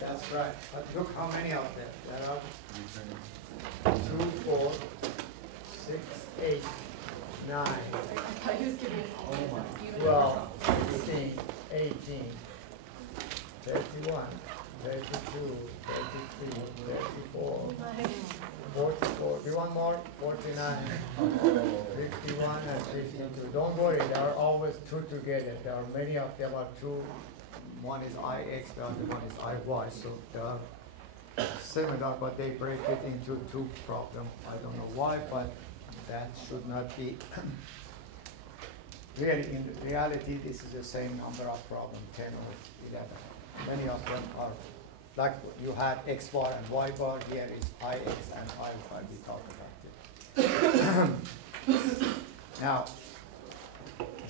That's right. But look how many of them. There are 2, 4, 6, 8, 9, 12, 15, 18, 31, 32, 33, 34, 44. Do you want more? 49, 51, and 52. Don't worry, there are always two together. There are many of them are two. One is IX, the other one is IY. So they are similar, but they break it into two problems. I don't know why, but that should not be. Really, in reality, this is the same number of problems, 10 or 11. Many of them are like you had X bar and Y bar. Here is IX and IY. We talk about it. Now,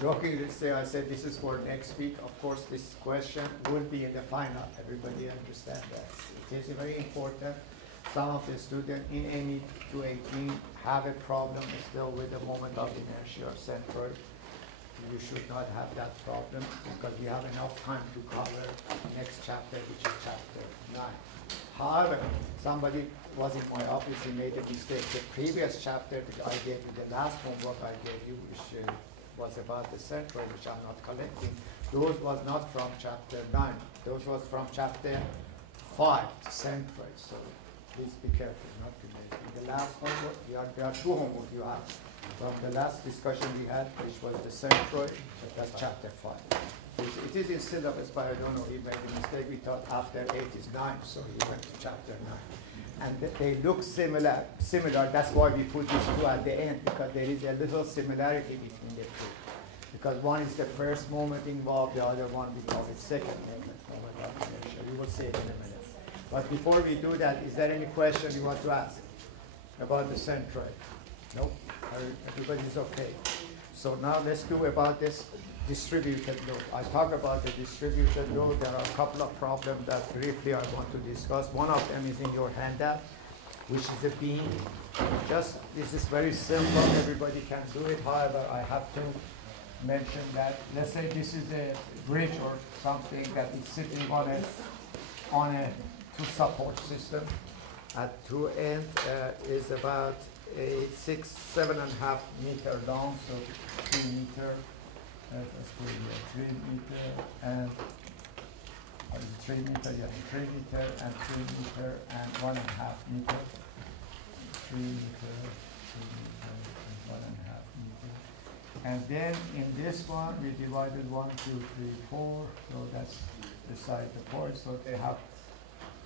jokingly say, I said this is for next week. Of course, this question will be in the final. Everybody understand that. It is very important. Some of the students in AME 218 have a problem still with the moment of inertia or centroid. You should not have that problem because we have enough time to cover next chapter, which is chapter 9. However, somebody was in my office, he made a mistake. The previous chapter which I gave you, the last homework I gave you, which was about the centroid, which I'm not collecting, those was not from chapter 9. Those was from chapter 5, centroid. So please be careful not to make it. The last homework, there are two homework you have. From the last discussion we had, which was the centroid, that's chapter 5. It is in syllabus, but I don't know, he made a mistake. We thought after 8 is 9, so he went to chapter 9. And they look similar. That's why we put these two at the end, because there is a little similarity between the two. Because one is the first moment involved, the other one we call it second moment of inertia. We will see it in a minute. But before we do that, is there any question you want to ask about the centroid? Nope. Everybody's okay. So now let's do about this distributed load. I talk about the distributed load. There are a couple of problems that briefly I want to discuss. One of them is in your handout, which is a beam. This is very simple. Everybody can do it. However, I have to mention that, let's say this is a bridge or something that is sitting on a two support system. At two end is about 7.5 meter long, so 3 meter. Let's put here 3 meter and 3 meter, yeah, 3 meter and 3 meter and 1.5 meter. 3 meter, 3 meter and 1.5 meter. And then in this one we divided 1, 2, 3, 4. So that's beside the point. So they have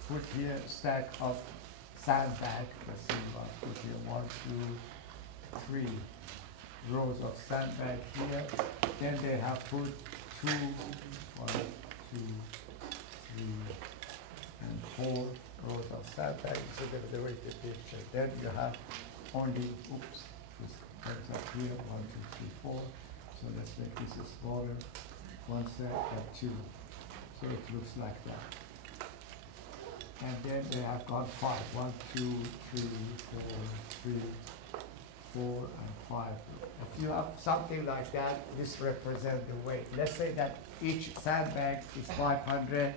put here stack of sandbag. Let's see what I put here. 1, 2, 3 rows of sandbag here. Then they have put 2, 1, 2, 3, and 4 rows of sandbag. So the way the picture. Then you have only, oops, this comes up here. 1, 2, 3, 4. So let's make this smaller. 1 set and 2. So it looks like that. And then they have got 5. 1, 2, 3, 4, 3, 4, and 5. If you have something like that, this represents the weight. Let's say that each sandbag is 500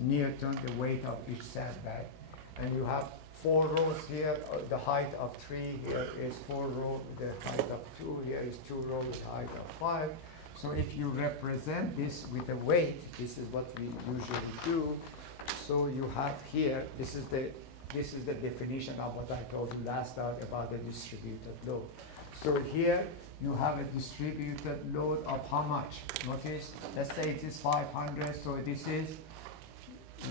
Newton, the weight of each sandbag. And you have 4 rows here. The height of 3 here is 4 rows. The height of 2 here is 2 rows. Height of 5. So if you represent this with a weight, this is what we usually do. So you have here, this is the definition of what I told you last time about the distributed load. So here you have a distributed load of how much? Notice, let's say it is 500, so this is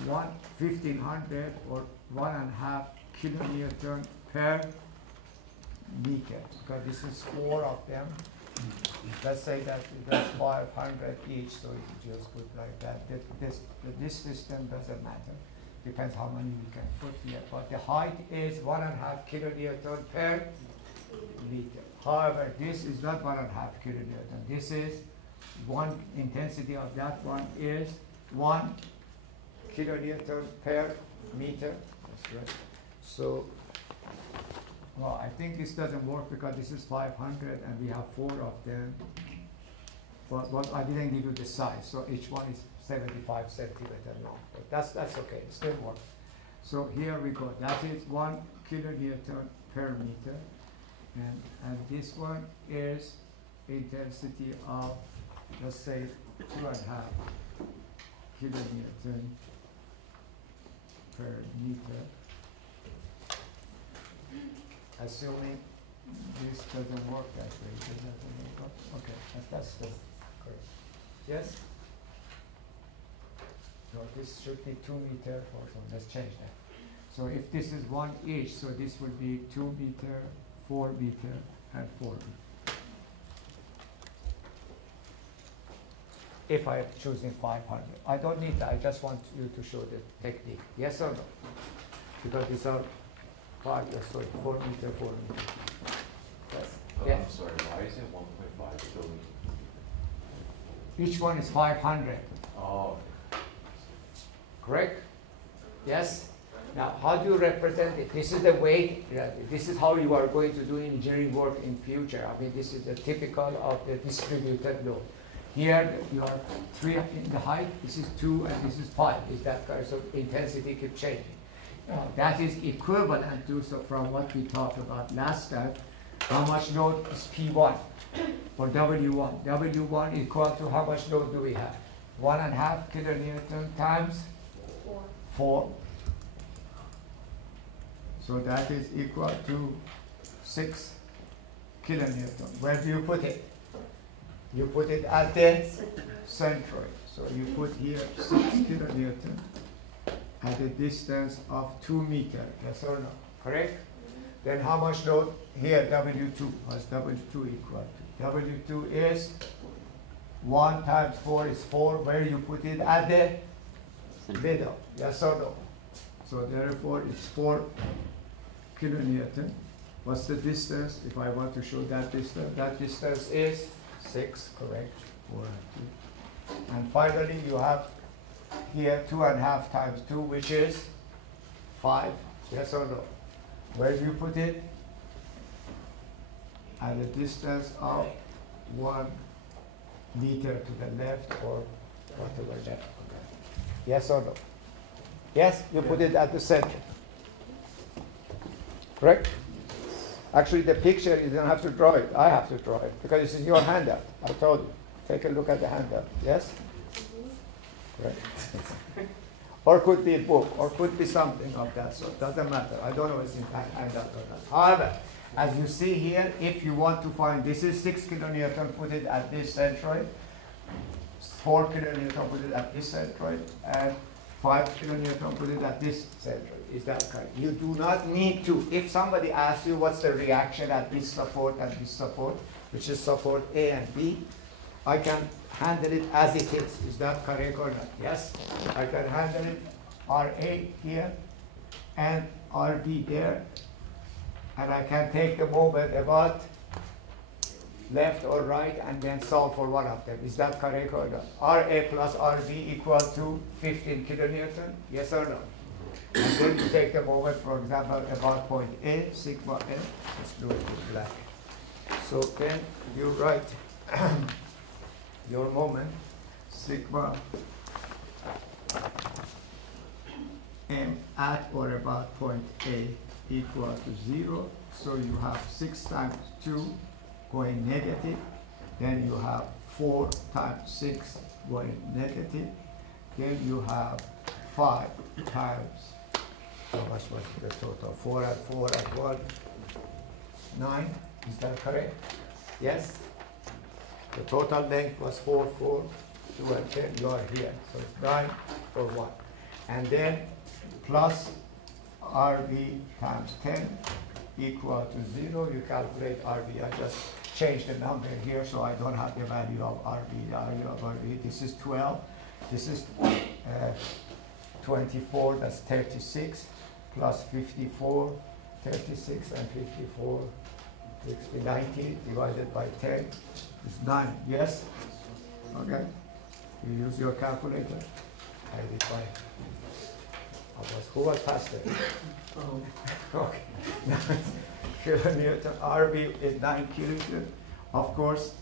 1,500 or 1.5 kilonewton per meter, because this is 4 of them. Let's say that that's 500 each, so you just put like that. This system doesn't matter. Depends how many you can put here. But the height is 1.5 kilonewton per meter. However, this is not 1.5 kilonewton. This is one intensity of that one is 1 kilonewton per meter. That's right. So, well, I think this doesn't work because this is 500 and we have 4 of them. But I didn't give you the size, so each one is 75 centimeter long. But that's okay, it still works. So here we go. That is 1 kilonewton per meter. And this one is intensity of, let's say, 2.5 kilonewton per meter. Assuming this doesn't work that way. Does that work? Okay, that's correct. Yes? So this should be 2 meter or so. Let's change that. So if this is 1 each, so this would be 2 meter, 4 meter, and 4 meter. If I am choosing 500. I don't need that. I just want you to show the technique. Yes or no? Because these are 4 meter, 4 meter. Yes. Yeah. I'm sorry, why is it 1.5 billion? Each one is 500. Oh. Correct? Yes? Now, how do you represent it? This is the way, this is how you are going to do engineering work in future. I mean, this is the typical of the distributed load. Here, you have 3 in the height, this is 2, and this is 5. Is that correct? So intensity keeps changing. That is equivalent to, so from what we talked about last time, how much load is P1 or W1? W1 equal to how much load do we have? 1.5 kilonewton times 4. So that is equal to 6 kilonewton. Where do you put it? You put it at the centroid. So you put here 6 kilonewton at a distance of 2 meters. Yes or no? Correct? Then how much load? Here, W2. What's W2 equal to? W2 is 1 times 4 is 4. Where you put it? At the middle. Yes or no? So therefore, it's 4 kilonewton. What's the distance? If I want to show that distance is 6, correct? 4 and 2. And finally, you have here 2.5 times 2, which is 5. Yes or no? Where do you put it? At a distance of 1 meter to the left or whatever left. Okay. Yes or no? Yes, you put it at the center. Correct? Actually, the picture, you don't have to draw it. I have to draw it because this is your handout. I told you. Take a look at the handout. Yes? Correct. Or could be a book, or could be something of that sort. Doesn't matter. I don't know if it's in handout or not. However, as you see here, if you want to find, this is 6 kilonewton, put it at this centroid. 4 kilonewton, put it at this centroid. And 5 kilonewton, put it at this centroid. Is that correct? You do not need to. If somebody asks you what's the reaction at this support and this support, which is support A and B, I can handle it as it is. Is that correct or not? Yes? I can handle it RA here and RB there. And I can take the moment about left or right and then solve for one of them. Is that correct or not? RA plus RB equal to 15 kilonewton? Yes or no? And then you take the moment, for example, about point A, sigma n. Let's do it in black. So then you write your moment, sigma m at or about point A equal to 0. So you have 6 times 2 going negative. Then you have 4 times 6 going negative. Then you have 5 times, how much was the total? 4 and 4 and 1, 9. Is that correct? Yes? The total length was 4, 4, 2 and 10. You are here. So it's 9 or 1. And then plus RB times 10 equal to 0. You calculate RB. I just changed the number here so I don't have the value of RB. The value of RB. This is 12. This is 24. That's 36 plus 54. 36 and 54. 60, 90 divided by 10 is 9. Yes? Okay? You use your calculator. I did fine. Who was faster? Okay. Kilonewton. RB is 9 kilonewton. Of course,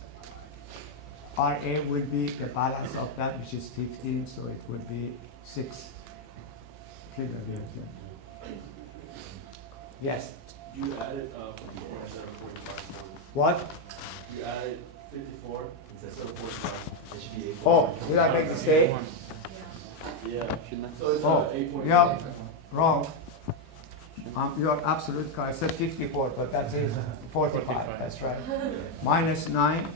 RA will be the balance of that, which is 15, so it will be 6 kilonewton. Yes. You added 54 instead of 45. What? You added 54 instead of 45. It should be 8. Oh, did I make a mistake? Yeah. So it's Oh, 8.5. yeah, wrong. You are absolutely correct. I said 54, but that is 45. That's right. Minus 9,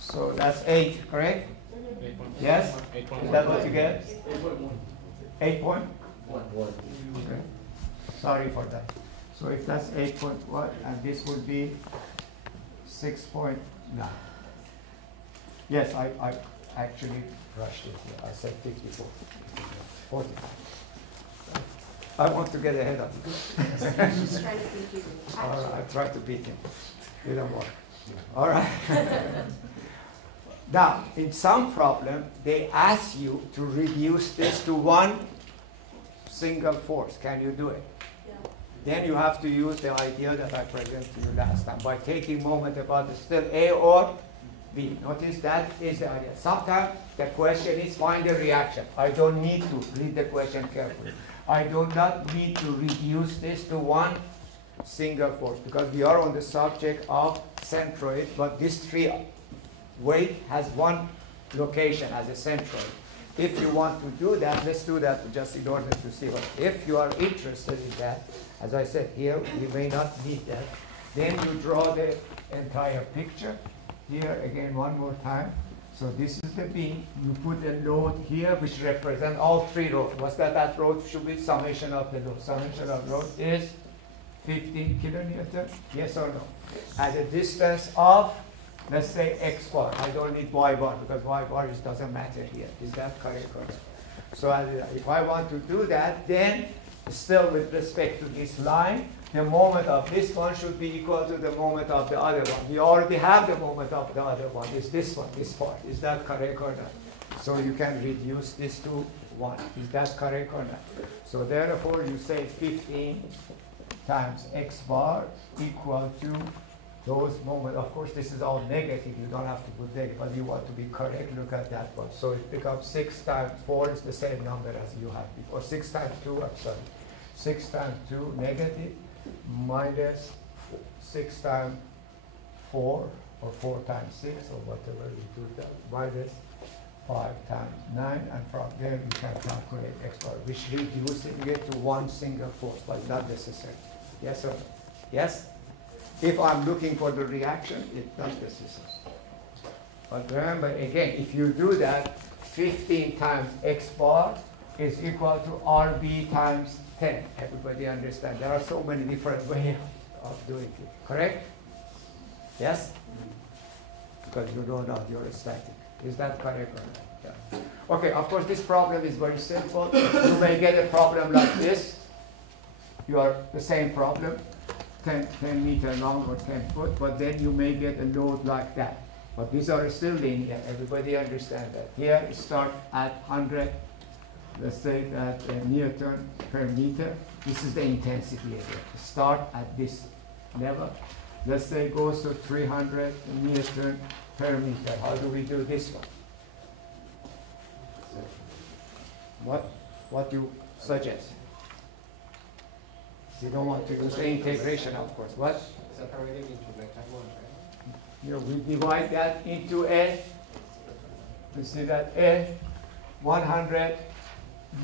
so that's 8, correct? Yes? Is that what you get? 8.1. 8 point? 1. Okay. Sorry for that. So if that's 8.1, and this would be 6.9. Yes, I actually rushed it here. I said 54. 45. I want to get ahead of you. Just trying to see you. All right, I tried to beat him. Didn't work. All right. Now, in some problem, they ask you to reduce this to one single force. Can you do it? Yeah. Then you have to use the idea that I presented to you last time by taking moment about the still A or B. Notice that is the idea. Sometimes the question is find the reaction. I don't need to read the question carefully. I do not need to reduce this to one single force because we are on the subject of centroid, but this free weight has one location as a centroid. If you want to do that, let's do that just in order to see what. If you are interested in that, as I said here, we may not need that. Then you draw the entire picture. Here again one more time. So this is the beam. You put a load here which represents all three loads. What's that? That load should be summation of the load. Summation of load is 15 kilonewton. Yes or no? At a distance of, let's say, x bar. I don't need y bar because y bar doesn't matter here. Is that correct or not? So if I want to do that, then still with respect to this line, the moment of this one should be equal to the moment of the other one. We already have the moment of the other one. Is this one, this part. Is that correct or not? So you can reduce this to 1. Is that correct or not? So therefore, you say 15 times x bar equal to those moments. Of course, this is all negative. You don't have to put negative, but you want to be correct. Look at that one. So it becomes 6 times 4 is the same number as you had before. 6 times 2, I'm sorry. 6 times 2 negative minus 6 times 4 or 4 times 6 or whatever you do that minus 5 times 9, and from there you can calculate x bar, which reducing it to one single force, but not necessary. Yes or no? Yes? If I'm looking for the reaction, it's not necessary. But remember again, if you do that, 15 times x bar is equal to RB times 10. Everybody understand? There are so many different ways of doing it. Correct? Yes? Because you don't know you're static. Is that correct or not? Yeah. Okay, of course this problem is very simple. You may get a problem like this. You are the same problem, 10 meter long or 10 foot, but then you may get a load like that. But these are still linear. Everybody understand that. Here it starts at 100. Let's say that Newton per meter. This is the intensity area. Start at this level. Let's say it goes to 300 Newton per meter. How do we do this one? What do you suggest? You don't want to use the integration, of course. What? Separating into rectangle, right? You know, we divide that into a, you see that a 100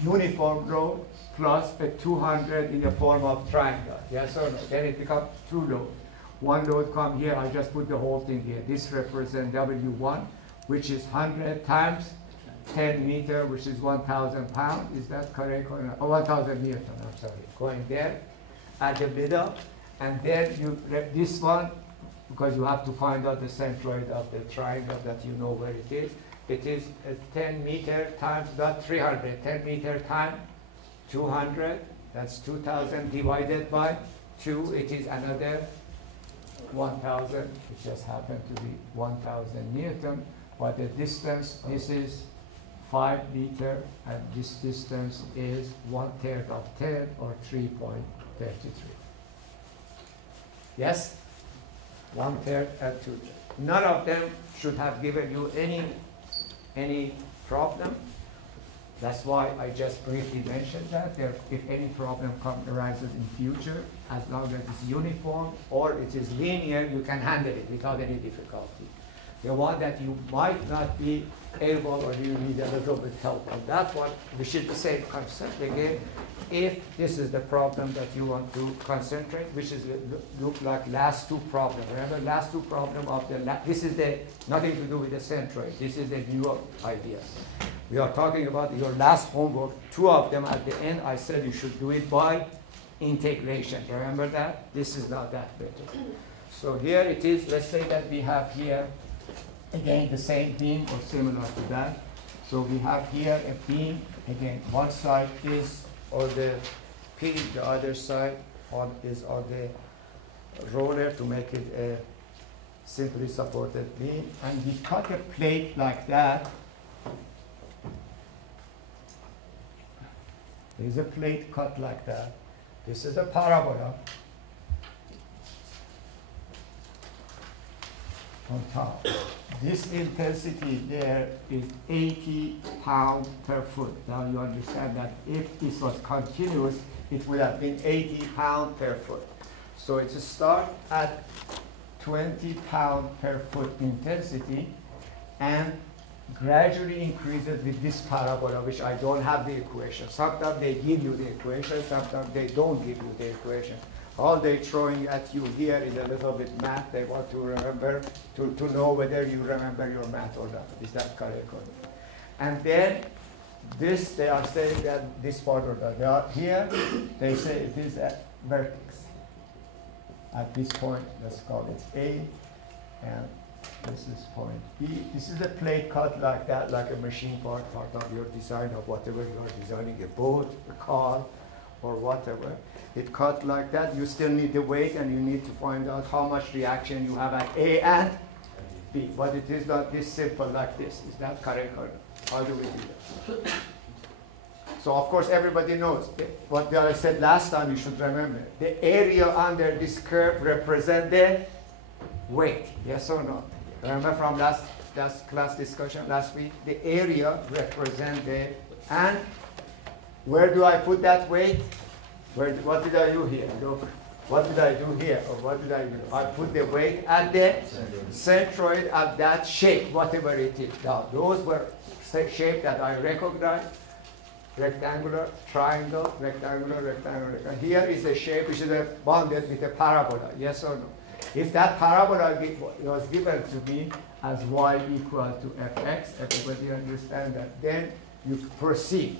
uniform load plus a 200 in the form of triangle. Yes or no? Then it becomes 2 loads. One load come here, I just put the whole thing here. This represents W1, which is 100 times 10 meter, which is 1,000 pounds. Is that correct or not? Oh, 1,000 Newton, I'm sorry. Going there at the middle. And then you this one, because you have to find out the centroid of the triangle that you know where it is. It is 10 meter times not 300. 10 meter times 200. That's 2,000 divided by 2. It is another 1,000. It just happened to be 1,000 Newton But the distance, this is 5 meter, and this distance is 1/3 of 10 or 3.33. Yes? 1/3 and 2/3. None of them should have given you any problem. That's why I just briefly mentioned that. If any problem arises in future, as long as it's uniform or it is linear, you can handle it without any difficulty. The one that you might not be able or you need a little bit help on that one, which is the same concept again. If this is the problem that you want to concentrate, which is look like last two problem. Remember last two problem of this is the nothing to do with the centroid. This is the new idea. We are talking about your last homework. Two of them at the end, I said you should do it by integration. Remember that? This is not that better. So here it is. Let's say that we have here again the same beam or similar to that. So we have here a beam. Again, one side is on the P, the other side is on the roller to make it a simply supported beam. And we cut a plate like that. There is a plate cut like that. This is a parabola on top. This intensity there is 80 pounds per foot. Now you understand that if this was continuous, it would have been 80 pounds per foot. So it starts at 20 pounds per foot intensity and gradually increases with this parabola, which I don't have the equation. Sometimes they give you the equation, sometimes they don't give you the equation. All they're throwing at you here is a little bit math. They want to remember, to know whether you remember your math or not. Is that correct? And then this, they are saying that this part or that. They are here, they say it is a vertex. At this point, let's call it A, and this is point B. This is a plate cut like that, like a machine part of your design of whatever you are designing, a boat, a car, or whatever. It cut like that. You still need the weight, and you need to find out how much reaction you have at A and B. But it is not this simple like this. Is that correct or not? How do we do that? So of course everybody knows what I said last time. You should remember the area under this curve represents the weight. Yes or no? Remember from last class discussion last week? The area represents the, and where do I put that weight? What did I do here? Look, what did I do here? Or what did I do? I put the weight at the centroid of that shape, whatever it is. Now, those were shapes that I recognize. Rectangular, triangle, rectangular, rectangular, rectangular. Here is a shape which is bounded with a parabola. Yes or no? If that parabola was given to me as y equal to fx, everybody understand that, then you proceed.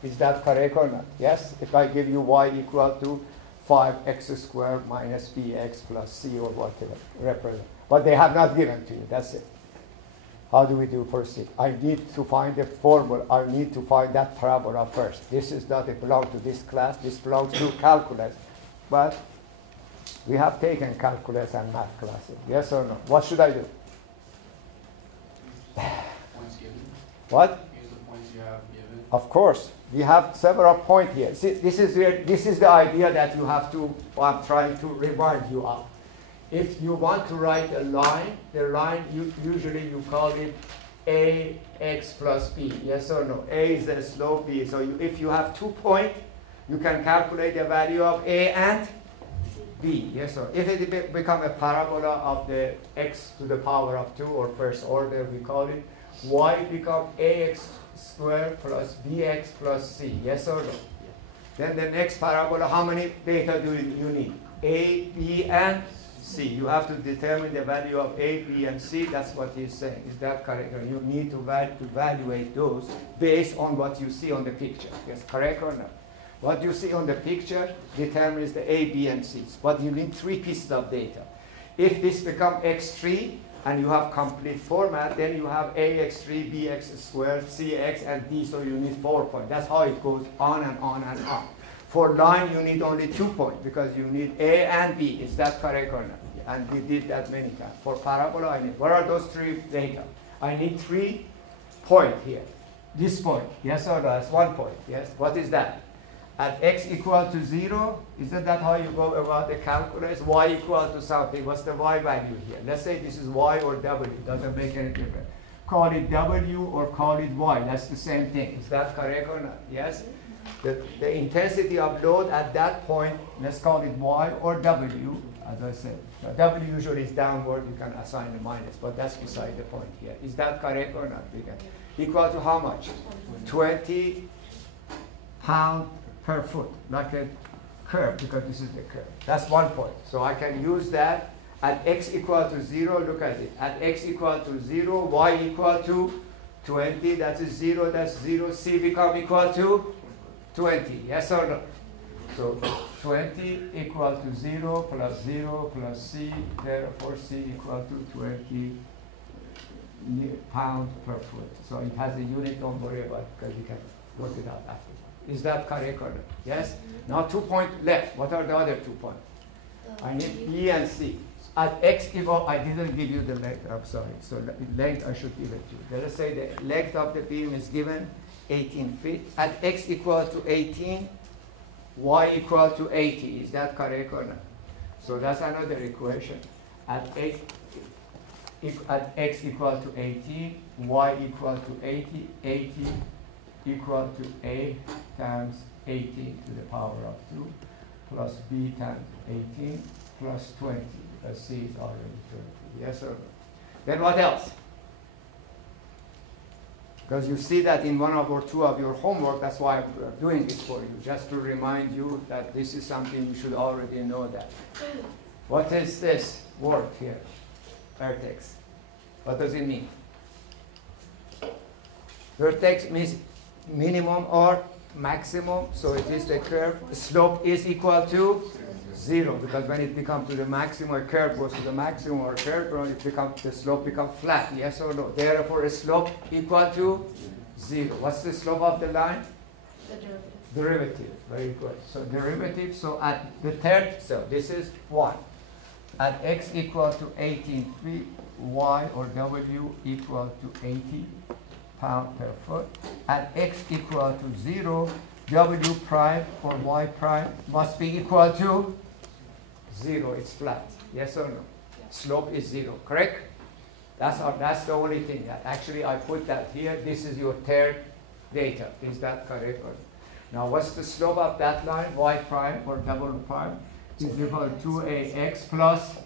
Is that correct or not? Yes? If I give you y equal to 5x squared minus bx plus c or whatever, represent. But they have not given to you. That's it. How do we do proceed? I need to find a formula. I need to find that parabola first. This is not belong to this class. This belongs to calculus. But we have taken calculus and math classes. Yes or no? What should I do? Points given. What? Use the points you have given. Of course. We have several points here. See, this is the idea that you have to, I'm trying to remind you of. If you want to write a line, the line, usually you call it ax plus b. Yes or no? A is the slope, b. So if you have 2 points, you can calculate the value of a and b. Yes or no? If it become a parabola of the x to the power of 2, or first order, we call it, y become ax squared plus bx plus c. Yes or no? Then the next parabola, how many data do you need? A, b, and c. You have to determine the value of a, b, and c. That's what he's saying. Is that correct? You need to evaluate those based on what you see on the picture. Yes, correct or not? What you see on the picture determines the a, b, and c. But you need 3 pieces of data. If this becomes x3, and you have complete format, then you have ax3, bx squared, cx, and d, so you need 4 points. That's how it goes on and on and on. For line, you need only 2 points, because you need a and b. Is that correct or not? And we did that many times. For parabola, I need, what are those 3 data? I need 3 points here. This point, yes or no? That's 1 point, yes? What is that? At x equal to 0, isn't that how you go about the calculus? Y equal to something. What's the y value here? Let's say this is y or w. Doesn't make any difference. Call it w or call it y. That's the same thing. Is that correct or not? Yes? The intensity of load at that point, let's call it y or w, as I said. Now, w usually is downward. You can assign a minus, but that's beside the point here. Is that correct or not? Equal to how much? 20 pounds per foot, like a curve, because this is the curve. That's 1 point. So I can use that at x equal to 0. Look at it. At x equal to 0, y equal to 20. That's 0. That's 0. C become equal to 20. Yes or no? So 20 equal to 0 plus 0 plus c. Therefore, c equal to 20 pounds per foot. So it has a unit. Don't worry about it because you can work it out after. Is that correct or not? Yes? Now 2 points left. What are the other 2 points? I need B and C. At x equal, I didn't give you the length. I'm sorry. So length, I should give it to you. Let us say the length of the beam is given 18 feet. At x equal to 18, y equal to 80. Is that correct or not? So that's another equation. At x equal to 18, y equal to 80, 80 equal to a times 18 to the power of 2 plus b times 18 plus 20. Because c is already 20. Yes or no? Then what else? Because you see that in 1 or 2 of your homework, that's why I'm doing it for you, just to remind you that this is something you should already know that. What is this word here? Vertex. What does it mean? Vertex means minimum or maximum, so it is the curve. The slope is equal to 0, because when it becomes to the maximum, a curve goes to the maximum, or curve, when it becomes, the slope becomes flat, yes or no? Therefore, a slope equal to 0. What's the slope of the line? The derivative. Derivative, very good. So derivative, so at the third, so this is 1. At x equal to 18 feet, y or w equal to 80 pound per foot. At x equal to 0, w prime or y prime must be equal to 0. It's flat. Yes or no? Yeah. Slope is 0. Correct? That's the only thing. That actually, I put that here. This is your third data. Is that correct? Now, what's the slope of that line? Y prime or w prime is equal to ax plus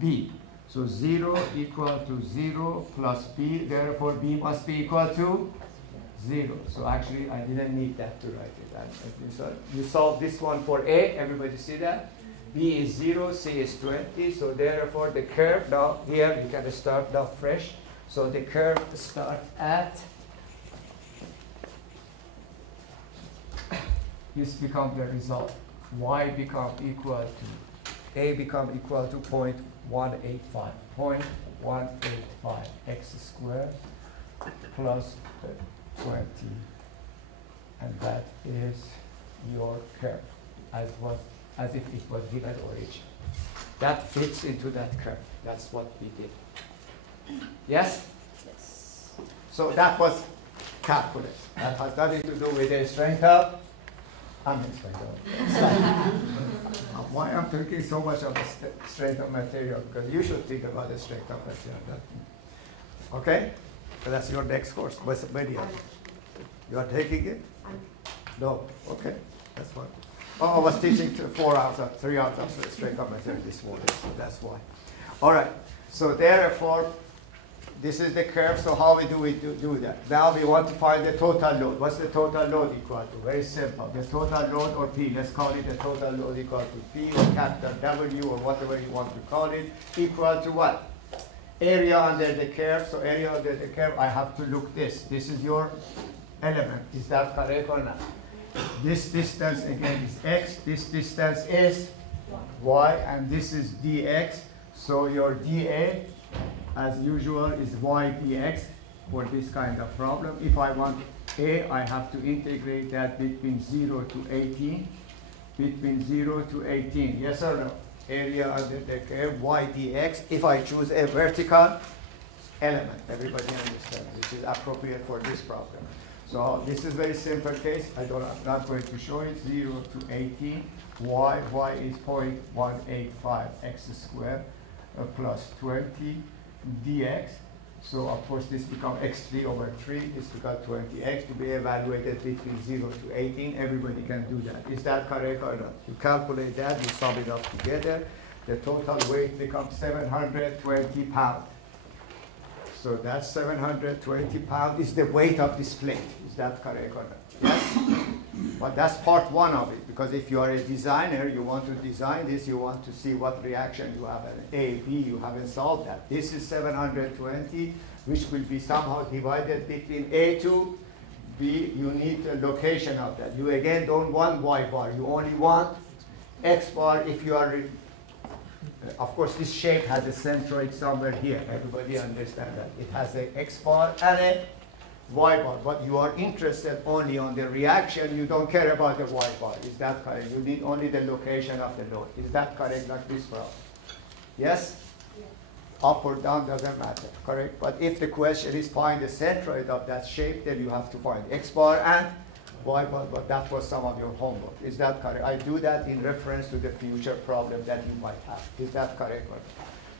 b. So 0 equal to 0 plus b. Therefore, b must be equal to 0. So actually, I didn't need that to write it. So you solve this one for A. Everybody see that? B is 0, C is 20. So therefore, the curve now here, you can start now fresh. So the curve starts at, this becomes the result. Y become equal to, A become equal to 0.185. 0.185 x squared plus 20, and that is your curve as if it was given origin. That fits into that curve. That's what we did. Yes? Yes. So that was calculus. That has nothing to do with the strength of, why I'm thinking so much of the strength of material, because you should think about the strength of material. Okay? So that's your next course. What's the video? You are taking it? No. Okay. That's fine. Oh, I was teaching 4 hours or 3 hours of strength of material this morning, so that's why. All right. So therefore, this is the curve. So how do we do that? Now we want to find the total load. What's the total load equal to? Very simple. The total load, or P, let's call it the total load equal to P or capital W or whatever you want to call it, equal to what? Area under the curve. So area under the curve, I have to look this. This is your element. Is that correct or not? This distance again is x. This distance is y, and this is dx. So your dA, as usual, is y dx for this kind of problem. If I want A, I have to integrate that between 0 to 18. Between 0 to 18. Yes or no? Area under the curve, y dx. If I choose a vertical element. Everybody understands, which is appropriate for this problem. So this is very simple case. I'm not going to show it. 0 to 18. Y is 0.185 x squared plus 20 dx. So of course this becomes x3 over 3. This becomes 20x to be evaluated between 0 to 18. Everybody can do that. Is that correct or not? You calculate that, you sum it up together. The total weight becomes 720 pounds. So that's 720 pounds is the weight of this plate. Is that correct or not? Yes? But that's part one of it, because if you are a designer, you want to design this, you want to see what reaction you have at A, B, you haven't solved that. This is 720, which will be somehow divided between A to B. You need the location of that. You again don't want Y bar, you only want X bar if you are, of course this shape has a centroid somewhere here. Everybody understand that. It has an X bar and a Y bar, but you are interested only on the reaction, you don't care about the Y bar. Is that correct? You need only the location of the load. Is that correct, like this problem? Yes? Yeah. Up or down doesn't matter, correct? But if the question is find the centroid of that shape, then you have to find X bar and Y bar, but that was some of your homework. Is that correct? I do that in reference to the future problem that you might have. Is that correct?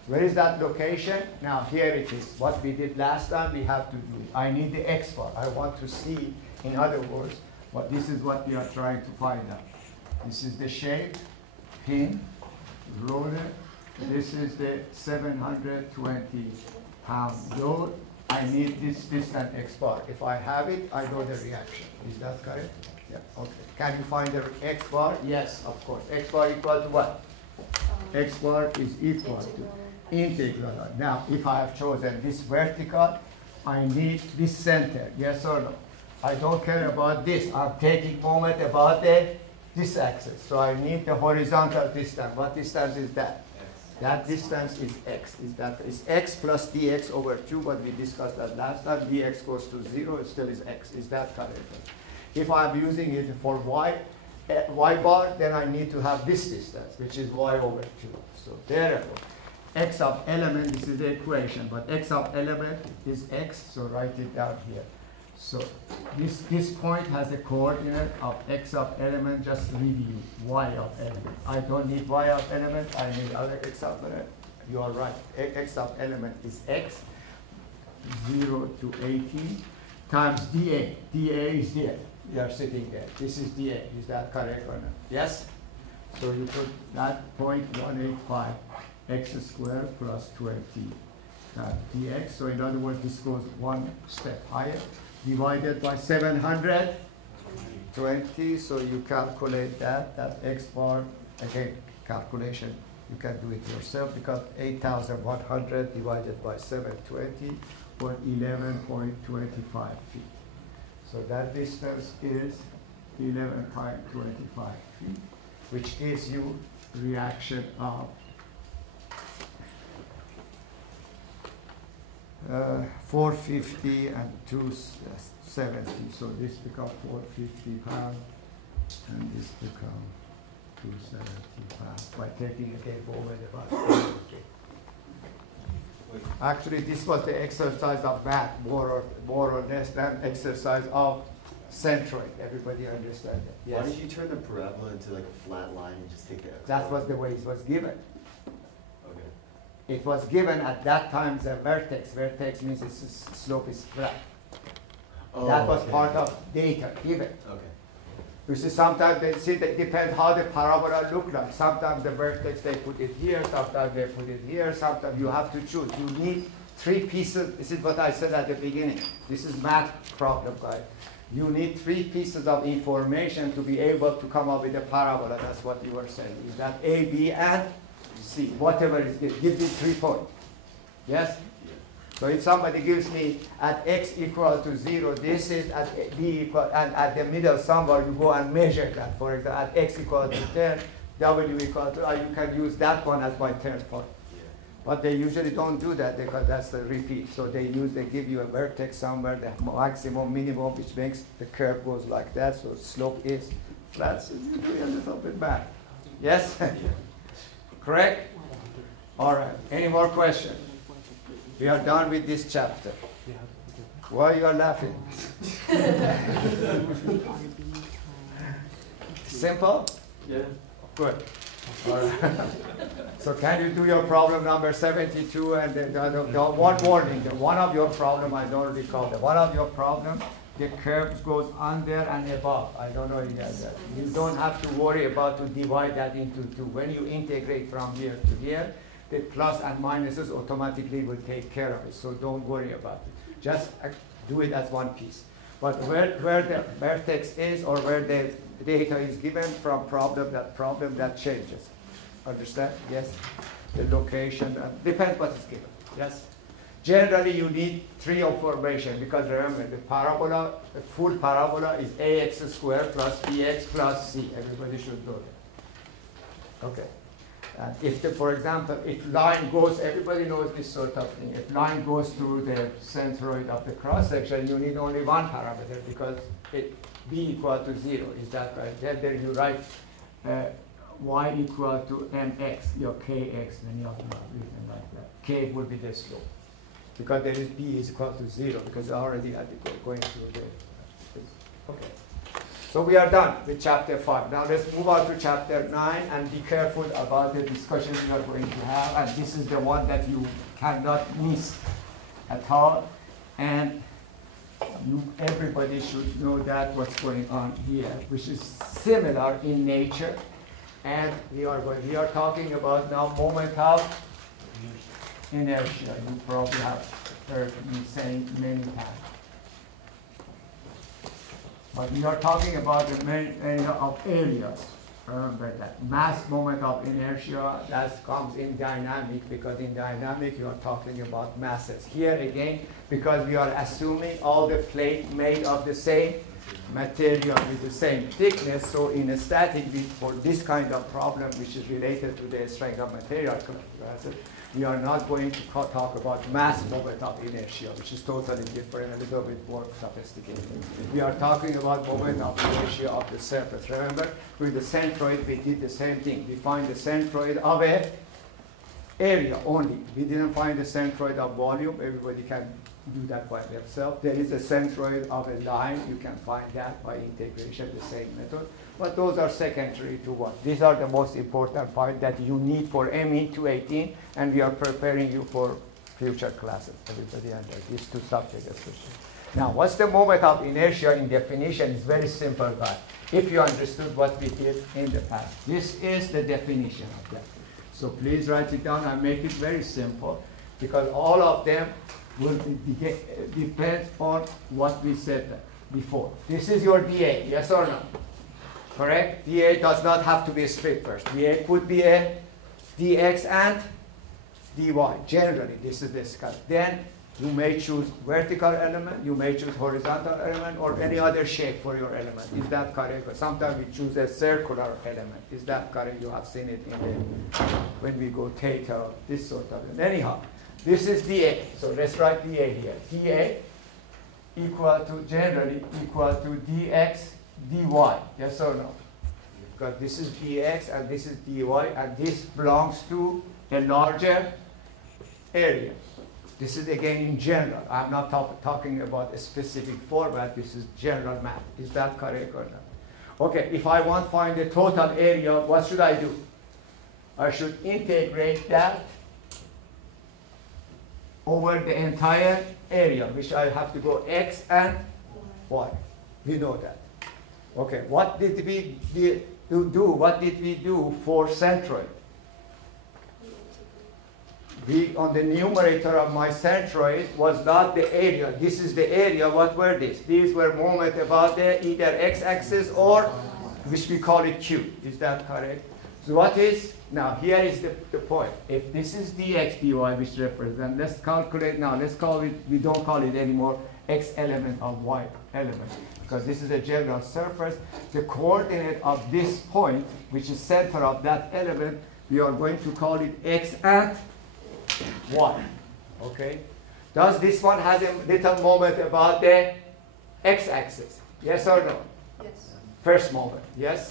Where is that location? Now here it is. What we did last time, we have to do. I need the X bar. I want to see, in other words, what this is what we are trying to find out. This is the shape, pin, roller. This is the 720 pound load. I need this distance X bar. If I have it, I know the reaction. Is that correct? Yeah. Okay. Can you find the X bar? Yes, of course. X bar equal to what? X bar is equal to integral. Now, if I have chosen this vertical, I need this center. Yes or no? I don't care about this. I'm taking moment about this axis. So I need the horizontal distance. What distance is that? X. That distance is x. Is x plus dx over 2, but we discussed that last time. Dx goes to 0, it still is x. Is that correct? If I'm using it for y bar, then I need to have this distance, which is y over 2. So therefore, x of element, this is the equation, but x of element is x, so write it down here. So this point has a coordinate of x of element, just review, y of element. I don't need y of element, I need other x of element. You are right, x of element is x, 0 to 18, times dA. dA is there, you are sitting there. This is dA, is that correct or not? Yes? So you put that 0.185 x squared plus 20 dx. So in other words, this goes one step higher, divided by 720. So you calculate that x bar, again, calculation, you can do it yourself, because 8,100 divided by 720 or 11.25 feet. So that distance is 11.25 feet, which gives you reaction of 450 and 270. So this becomes 450 pounds, and this becomes 270 pounds by taking again over the bus. Actually, this was the exercise of math, more or less than exercise of centroid. Everybody understand that? Yes. Why did you turn the parabola into like a flat line and just take the x? That was the way it was given. Okay. It was given at that time the vertex. Vertex means its slope is flat. Oh, that was okay. part of data given. Okay. You see, sometimes they see that depends how the parabola look like. Sometimes the vertex they put it here, sometimes they put it here, sometimes you have to choose. You need 3 pieces. This is what I said at the beginning. This is math problem, guys. You need 3 pieces of information to be able to come up with a parabola. That's what you were saying. Is that A, B, and C, whatever is given. Give me 3 points. Yes? So if somebody gives me at x equal to 0, this is at b equal, and at the middle somewhere you go and measure that. For example, at x equal to 10, w equal to, you can use that one as my 10th point. But they usually don't do that because that's the repeat. So they give you a vertex somewhere, the maximum, minimum, which makes the curve goes like that. So slope is flat. So you do a little bit back. Yes? Correct? All right. Any more questions? We are done with this chapter. Why you are laughing? Simple? Yeah. Good. All right. So can you do your problem number 72 and then one warning, one of your problem, I don't recall that. One of your problem, the curve goes under and above. I don't know if you guys that. You don't have to worry about to divide that into two. When you integrate from here to here, the plus and minuses automatically will take care of it. So don't worry about it. Just do it as one piece. But where the vertex is or where the data is given from problem that changes. Understand? Yes? The location, depends what is given. Yes? Generally, you need three information because remember, the parabola, the full parabola is ax squared plus bx plus c. Everybody should know that. Okay. And if, for example, if line goes, everybody knows this sort of thing. If line goes through the centroid of the cross section, you need only one parameter because b equal to 0. Is that right? Then you write y equal to mx, your kx, then you have to written like that. K will be the slope. Because there is b is equal to 0, because already had to going through the. Okay. So we are done with chapter 5. Now let's move on to chapter 9 and be careful about the discussion we are going to have. And this is the one that you cannot miss at all. And everybody should know that what's going on here, which is similar in nature. And we are talking about now moment of inertia. You probably have heard me saying many times. But we are talking about the main area of areas. Remember that. Mass moment of inertia, that comes in dynamic, because in dynamic you are talking about masses. Here again, because we are assuming all the plate made of the same material with the same thickness, so in a static, for this kind of problem, which is related to the strength of material classes, we are not going to talk about mass moment of inertia, which is totally different, a little bit more sophisticated. We are talking about moment of inertia of the surface. Remember, with the centroid, we did the same thing. We find the centroid of a area only. We didn't find the centroid of volume. Everybody can do that by themselves. There is a centroid of a line. You can find that by integration, the same method. But those are secondary to what? These are the most important part that you need for ME 218, and we are preparing you for future classes. Everybody under these two subjects especially. Now, what's the moment of inertia in definition? It's very simple, guys. If you understood what we did in the past. This is the definition of that. So please write it down and make it very simple, because all of them will depend on what we said before. This is your dA, yes or no? Correct? dA does not have to be split first. dA could be a dx and dy. Generally, this is the scale. Then you may choose vertical element, you may choose horizontal element, or any other shape for your element. Is that correct? Sometimes we choose a circular element. Is that correct? You have seen it in the, when we go theta, this sort of thing. Anyhow, this is dA. So let's write dA here. dA equal to, generally equal to dx dy. Yes or no? Because this is dx and this is dy, and this belongs to a larger area. This is again in general. I'm not talking about a specific format. This is general math. Is that correct or not? Okay, if I want to find the total area, what should I do? I should integrate that over the entire area, which I have to go x and y. We know that. Okay, what did we do? What did we do for centroid? On the numerator of my centroid was not the area. This is the area. What were these? These were moment about the either x-axis or, which we call it q. Is that correct? So what is, now here is the point. If this is dx dy, which represent, let's calculate now. Let's call it, we don't call it anymore x element of y element, because this is a general surface. The coordinate of this point, which is center of that element, we are going to call it x and y. Okay? Does this one has a little moment about the x-axis? Yes or no? Yes. First moment, yes?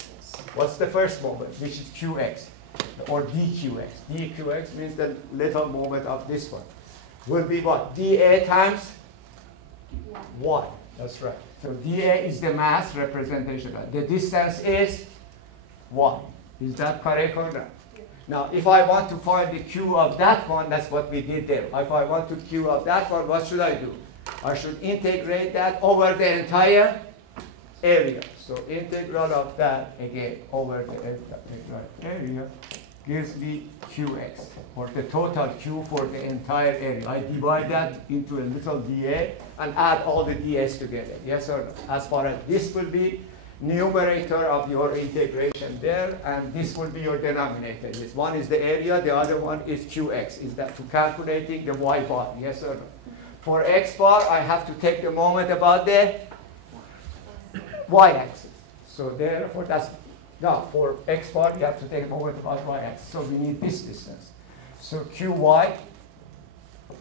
What's the first moment? Which is qx or dqx. dqx means the little moment of this one. will be what? dA times One. y. That's right. So dA is the mass representation. The distance is 1. Is that correct or not? Now, if I want to find the Q of that one, that's what we did there. If I want to Q of that one, what should I do? I should integrate that over the entire area. So integral of that, again, over the entire area gives me Qx, or the total Q for the entire area. I divide that into a little dA and add all the dAs together. Yes or no? As far as this will be numerator of your integration there, and this will be your denominator. This one is the area, the other one is Qx. Is that to calculating the y bar? Yes or no? For x bar, I have to take the moment about the y-axis. So therefore, that's now for x bar, you have to take a moment about y-axis. So we need this distance. So Qy,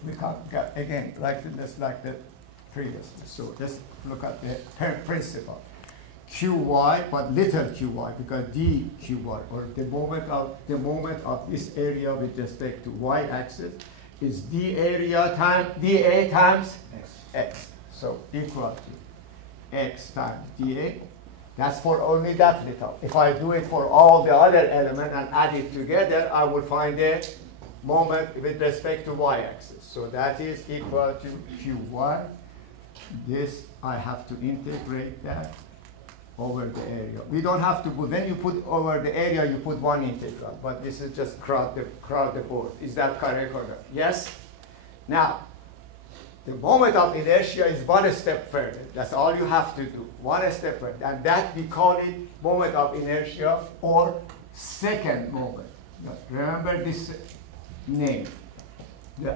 we can get again like this, like the previous. So let's look at the principle. Qy, but little qy, because dqy, or the moment of this area with respect to y-axis is dA times x. So equal to x times dA. That's for only that little. If I do it for all the other elements and add it together, I will find the moment with respect to y-axis. So that is equal to Qy. This I have to integrate that over the area. We don't have to put, when you put over the area, you put one integral, but this is just crowd the board. Is that correct or not? Yes? Now, the moment of inertia is one step further. That's all you have to do, one step further. And that we call it moment of inertia or second moment. Now, remember this name.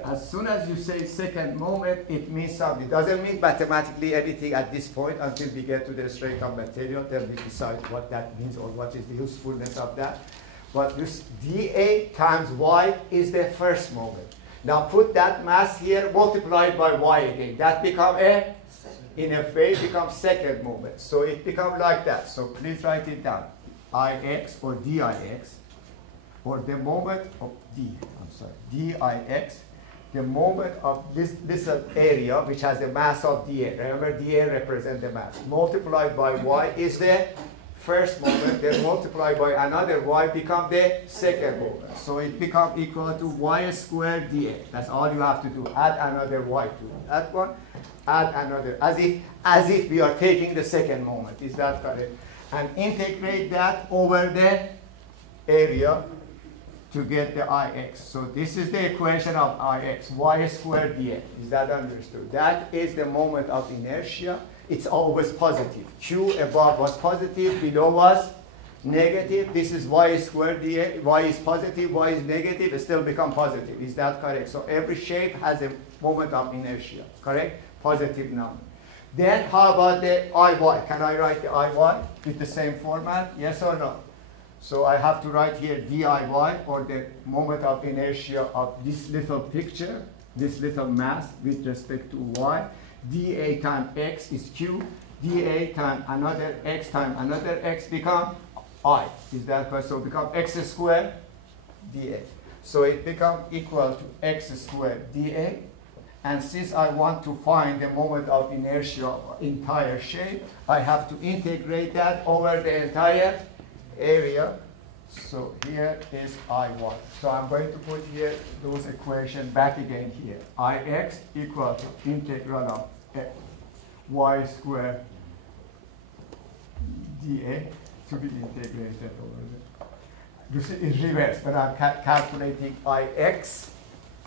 As soon as you say second moment, it means something. It doesn't mean mathematically anything at this point until we get to the straight up material. Then we decide what that means or what is the usefulness of that. But this dA times y is the first moment. Now put that mass here multiplied by y again. That becomes in a phase becomes second moment. So it becomes like that. So please write it down. Ix or dix, or the moment of dix, the moment of this area which has the mass of dA. Remember, dA represents the mass. Multiplied by y is the first moment, then multiplied by another y become the second moment. So it becomes equal to y squared dA. That's all you have to do. Add another y to that one. Add another, as if we are taking the second moment. Is that correct? And integrate that over the area to get the Ix. So this is the equation of Ix, y squared dA. Is that understood? That is the moment of inertia. It's always positive. Q above was positive, below was negative. This is y squared dA. Y is positive, y is negative, it still become positive. Is that correct? So every shape has a moment of inertia, correct? Positive number. Then how about the Iy? Can I write the Iy with the same format? Yes or no? So I have to write here diy, or the moment of inertia of this little picture, this little mass with respect to y. dA times x is q. dA times another x become I. Is that correct? So become x squared dA. So it becomes equal to x squared dA. And since I want to find the moment of inertia of entire shape, I have to integrate that over the entire area. So here is I1. So I'm going to put here those equations back again here. Ix equal to integral of y squared dA to be integrated over there. This is reverse. When I'm calculating Ix,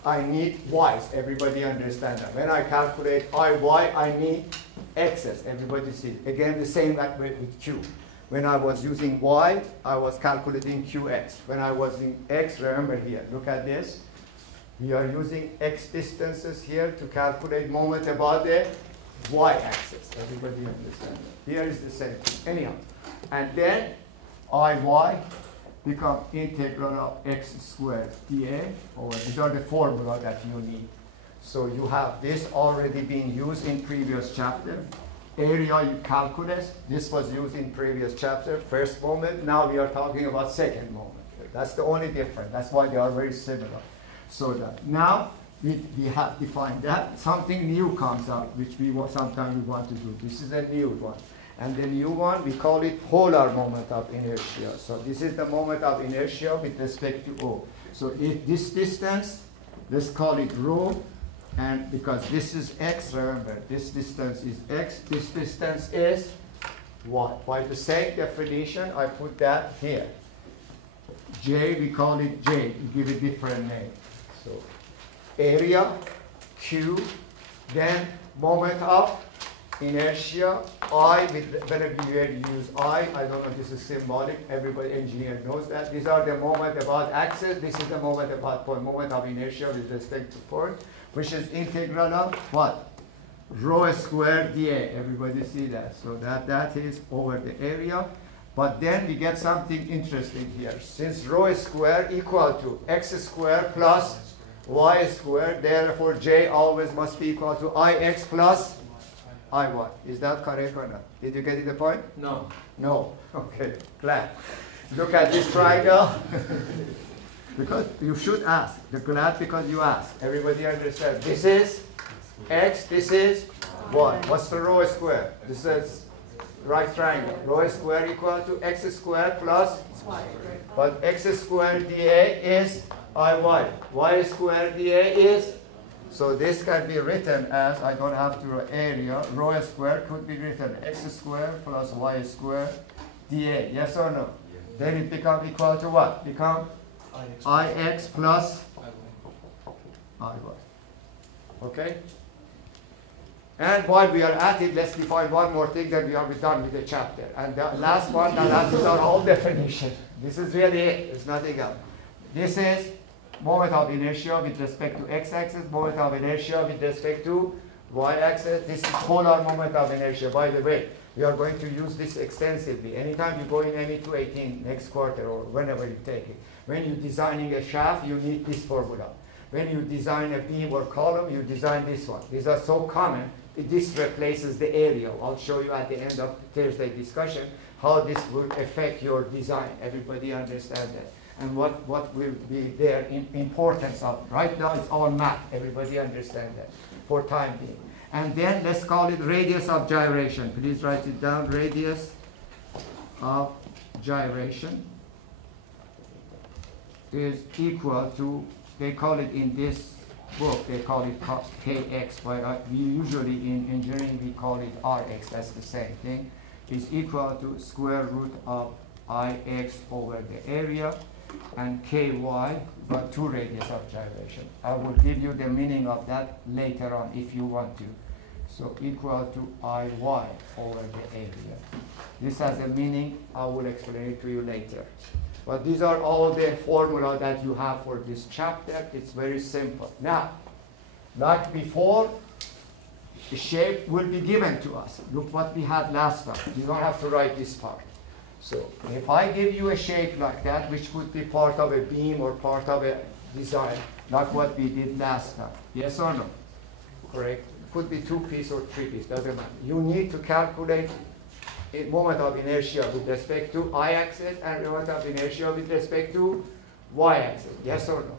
I need y's. Everybody understand that. When I calculate Iy, I need x's. Everybody see. Again, the same like with q. When I was using y, I was calculating qx. When I was in x, remember here, look at this. We are using x distances here to calculate moment about the y-axis. Everybody understand that. Here is the same thing. Anyhow, and then Iy become integral of x squared dA over. These are the formula that you need. So you have this already being used in previous chapter. Area you calculus, this was used in previous chapter, first moment. Now we are talking about second moment. That's the only difference. That's why they are very similar. So that now we have defined that. Something new comes up, which sometimes we want to do. This is a new one. And the new one, we call it polar moment of inertia. So this is the moment of inertia with respect to O. So if this distance, let's call it rho, and because this is x, remember, this distance is x, this distance is y. By the same definition, I put that here. J, we call it J, we give a different name. So area, Q, then moment of inertia, I, whenever you use I don't know, this is symbolic, everybody, engineer knows that. These are the moment about axis, this is the moment about point, moment of inertia with respect to point, which is integral of what? Rho squared dA, everybody see that. So that is over the area. But then we get something interesting here. Since rho squared equal to x squared plus y squared, therefore J always must be equal to Ix plus Iy. Is that correct or not? Did you get the point? No. No. Okay, glad. Look at this triangle. Because you should ask. You're glad because you ask. Everybody understands. This is x, this is y. What's the rho squared? This is right triangle. Rho squared equal to x squared plus Y. but x squared dA is Iy. Y squared dA is, so this can be written as, I don't have to write area, rho squared could be written x squared plus y squared dA. Yes or no? Then it becomes equal to what? Become Ix plus Iy. Okay? And while we are at it, let's define one more thing, then we are done with the chapter. And the last one, that is our whole definition. This is really it, there's nothing else. This is moment of inertia with respect to x-axis, moment of inertia with respect to y-axis. This is polar moment of inertia. By the way, we are going to use this extensively. Anytime you go in ME 218 next quarter or whenever you take it, when you're designing a shaft, you need this formula. When you design a beam or column, you design this one. These are so common. This replaces the area. I'll show you at the end of Thursday discussion how this will affect your design. Everybody understand that? And what will be their importance of it. Right now it's all math. Everybody understand that for time being. And then let's call it radius of gyration. Please write it down. Radius of gyration is equal to, they call it in this book, they call it kx, but we usually in engineering we call it rx, that's the same thing, is equal to square root of ix over the area, and ky, but 2 radius of gyration. I will give you the meaning of that later on if you want to. So equal to iy over the area. This has a meaning, I will explain it to you later. But these are all the formula that you have for this chapter. It's very simple. Now, like before, the shape will be given to us. Look what we had last time. You don't have to write this part. So if I give you a shape like that, which could be part of a beam or part of a design, like what we did last time, yes or no? Correct. It could be 2-piece or 3-piece, doesn't matter. You need to calculate a moment of inertia with respect to y-axis and moment of inertia with respect to y-axis, yes or no?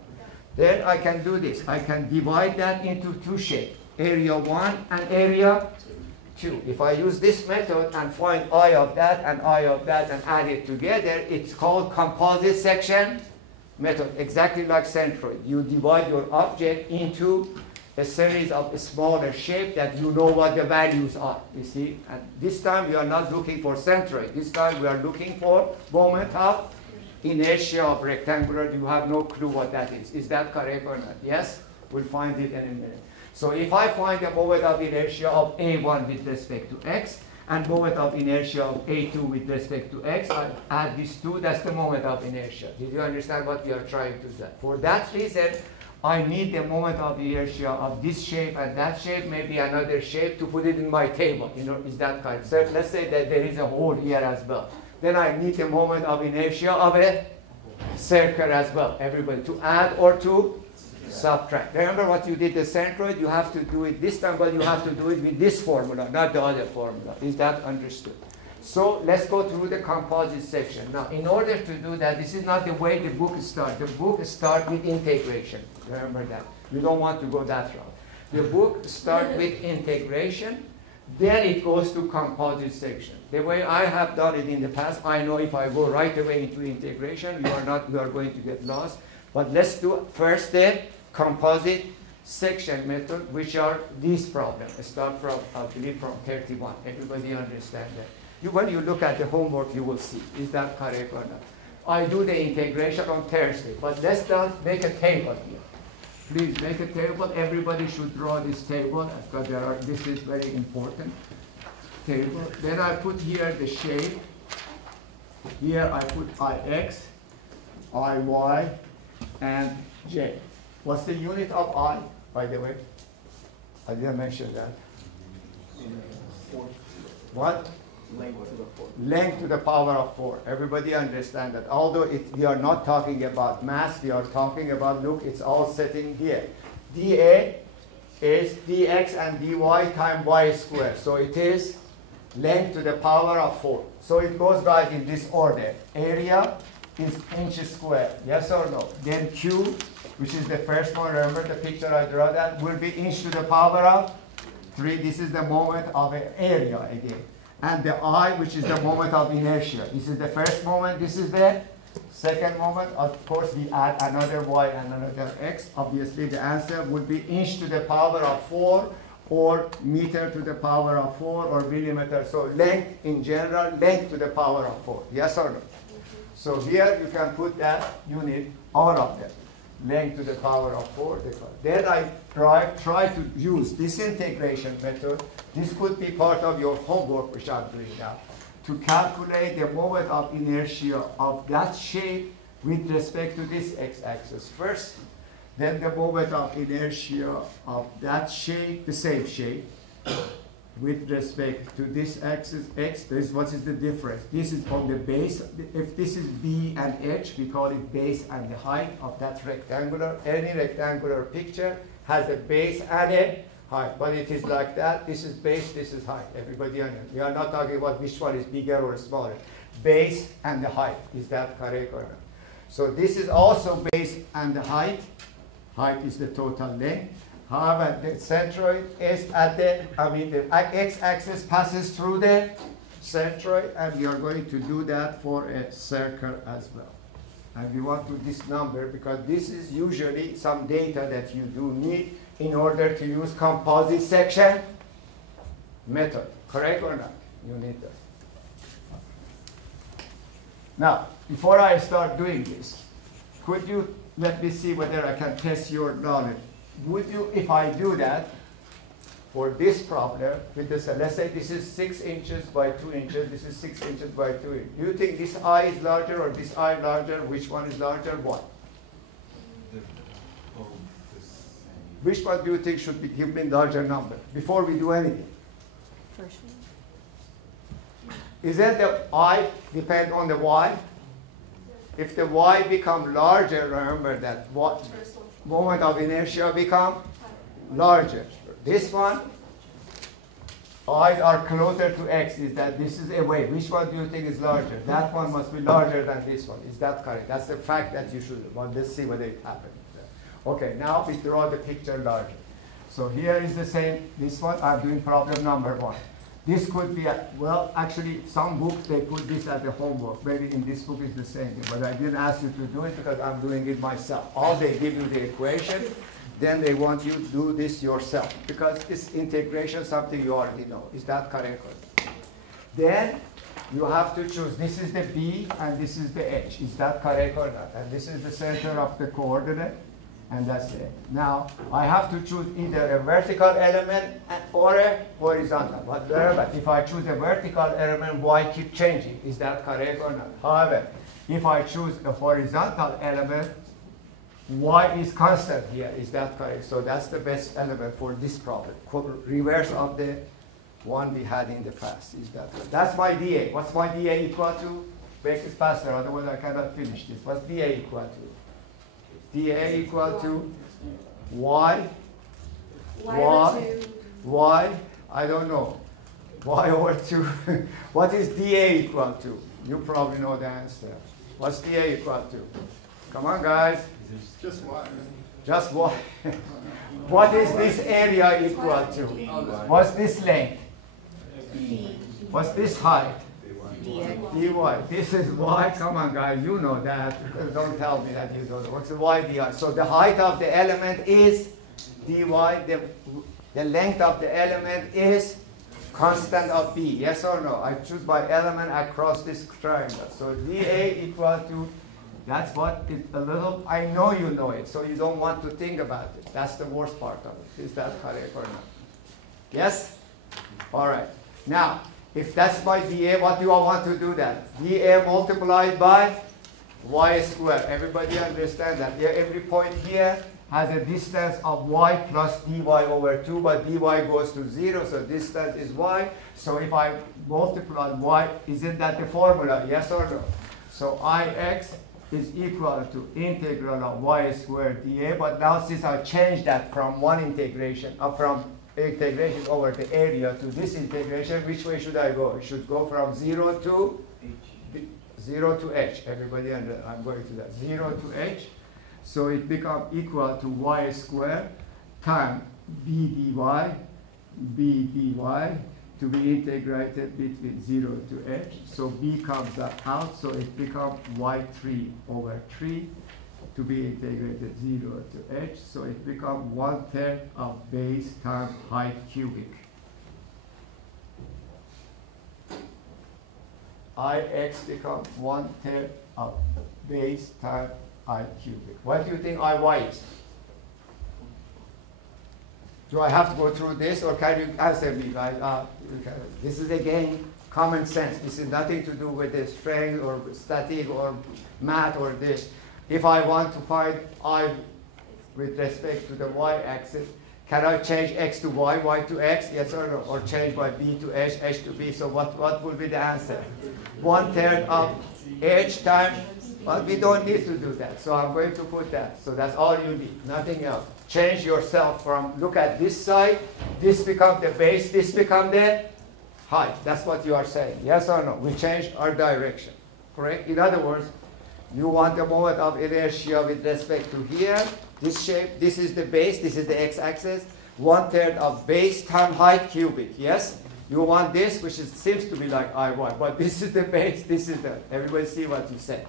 Then I can do this. I can divide that into 2 shapes, area 1 and area 2. If I use this method and find I of that and I of that and add it together, it's called composite section method, exactly like centroid. You divide your object into a series of smaller shapes that you know what the values are, you see. And this time we are not looking for centroid. This time we are looking for moment of inertia of rectangular. You have no clue what that is. Is that correct or not? Yes? We'll find it in a minute. So if I find a moment of inertia of A1 with respect to x and moment of inertia of A2 with respect to x, I add these 2, that's the moment of inertia. Did you understand what we are trying to do? For that reason, I need the moment of inertia of this shape and that shape, maybe another shape, to put it in my table. You know, is that kind? So let's say that there is a hole here as well. Then I need a moment of inertia of a circle as well. Everybody, to add or to subtract. Remember what you did the centroid? You have to do it this time, but you have to do it with this formula, not the other formula. Is that understood? So let's go through the composite section. Now, in order to do that, this is not the way the book starts. The book starts with integration. Remember that. You don't want to go that route. The book starts with integration, then it goes to composite section. The way I have done it in the past, I know if I go right away into integration, you are going to get lost. But let's do first the composite section method, which are these problems. Start from, I believe, from 31. Everybody understand that? When you look at the homework, you will see. Is that correct or not? I do the integration on Thursday, but let's not make a table here. Please make a table. Everybody should draw this table because this is very important table. Then I put here the shape. Here I put Ix, Iy, and J. What's the unit of I, by the way? I didn't mention that. What? Length to the 4. Length to the power of 4. Everybody understand that. Although we are not talking about mass, we are talking about, look, it's all sitting here. dA is dx and dy times y squared. So it is length to the power of 4. So it goes right in this order. Area is inches squared. Yes or no? Then Q, which is the first one, remember the picture I draw that, will be inch to the power of 3. This is the moment of an area again. And the I, which is the moment of inertia. This is the first moment, this is the second moment. Of course, we add another y and another x. Obviously, the answer would be inch to the power of 4, or meter to the power of 4, or millimeter. So length in general, length to the power of 4. Yes or no? So here you can put that unit, all of them. Length to the power of 4. Then I try to use this integration method. This could be part of your homework, which I'm doing now, to calculate the moment of inertia of that shape with respect to this x-axis first, then the moment of inertia of that shape, the same shape, with respect to this axis x. What is the difference? This is on the base. If this is b and h, we call it base and the height of that rectangular. Any rectangular picture has a base and a height, but it is like that. This is base, this is height. Everybody understands. We are not talking about which one is bigger or smaller. Base and the height. Is that correct or not? So this is also base and the height. Height is the total length. However, the centroid is at the x-axis passes through the centroid, and we are going to do that for a circle as well. And we want to this number because this is usually some data that you do need in order to use composite section method. Correct or not? You need that. Now, before I start doing this, could you let me see whether I can test your knowledge? Would you, if I do that for this problem, with this, let's say this is 6 inches by 2 inches, this is 6 inches by 2 inches. Do you think this I is larger or this I larger? Which one is larger? What? Which one do you think should be given larger number before we do anything? First one. Is that the I depend on the Y? If the Y become larger, remember that what moment of inertia become larger. This one, I's are closer to X, is that this is away. Which one do you think is larger? That one must be larger than this one. Is that correct? That's the fact that you should, well, let's see whether it happens. Okay, now we draw the picture larger. So here is the same, this one, I'm doing problem number 1. This could be, well, actually, some books, they put this as a homework. Maybe in this book it's the same thing, but I didn't ask you to do it because I'm doing it myself. All they give you the equation, then they want you to do this yourself because this integration is something you already know. Is that correct? Then you have to choose. This is the B and this is the H. Is that correct or not? And this is the center of the coordinate. And that's it. Now, I have to choose either a vertical element or a horizontal. But remember, if I choose a vertical element, y keep changing. Is that correct or not? However, if I choose a horizontal element, y is constant here. Is that correct? So that's the best element for this problem. Reverse of the one we had in the past. Is that correct? That's my dA. What's my dA equal to? Make it faster, otherwise I cannot finish this. What's dA equal to? dA equal to y, I don't know, y over 2. What is dA equal to? You probably know the answer. What's dA equal to? Come on, guys. Just y. Just what? What is this area equal to? What's this length? D. What's this height? Dx. dy. This is y. Come on, guys, you know that. Don't tell me that you don't know. What's the y dy? So the height of the element is dy. The length of the element is constant of b. Yes or no? I choose my element across this triangle. So dA equal to, that's what it's a little, I know you know it, so you don't want to think about it. That's the worst part of it. Is that correct or not? Yes? All right. Now, if that's my dA, what do I want to do that? dA multiplied by y squared. Everybody understand that? Yeah, every point here has a distance of y plus dy over 2, but dy goes to 0, so distance is y. So if I multiply y, isn't that the formula? Yes or no? So Ix is equal to integral of y squared dA, but now since I changed that from one integration, from integration over the area to this integration, which way should I go? I should go from 0 to h. Everybody, I'm going to that. 0 to h. So it becomes equal to y squared times b dy to be integrated between 0 to h. So b comes out, so it becomes y3 over 3 to be integrated 0 to h. So it becomes 1/3 of base times height cubic. Ix becomes 1/3 of base times I cubic. What do you think Iy is? Do I have to go through this, or can you answer me? Right? This is again common sense. This is nothing to do with the strength or static or math or this. If I want to find I with respect to the y-axis, can I change x to y, y to x? Yes or no? Or change by b to h, h to b? So what will be the answer? 1/3 of h times. But we don't need to do that, so I'm going to put that. So that's all you need, nothing else. Change yourself from, look at this side, this become the base, this become the height. That's what you are saying, yes or no? We changed our direction, correct? In other words, you want the moment of inertia with respect to here, this shape, this is the base, this is the x-axis, 1/3 of base times height cubic, yes? You want this, which seems to be like Iy, but this is the base, this is the, everybody see what you said.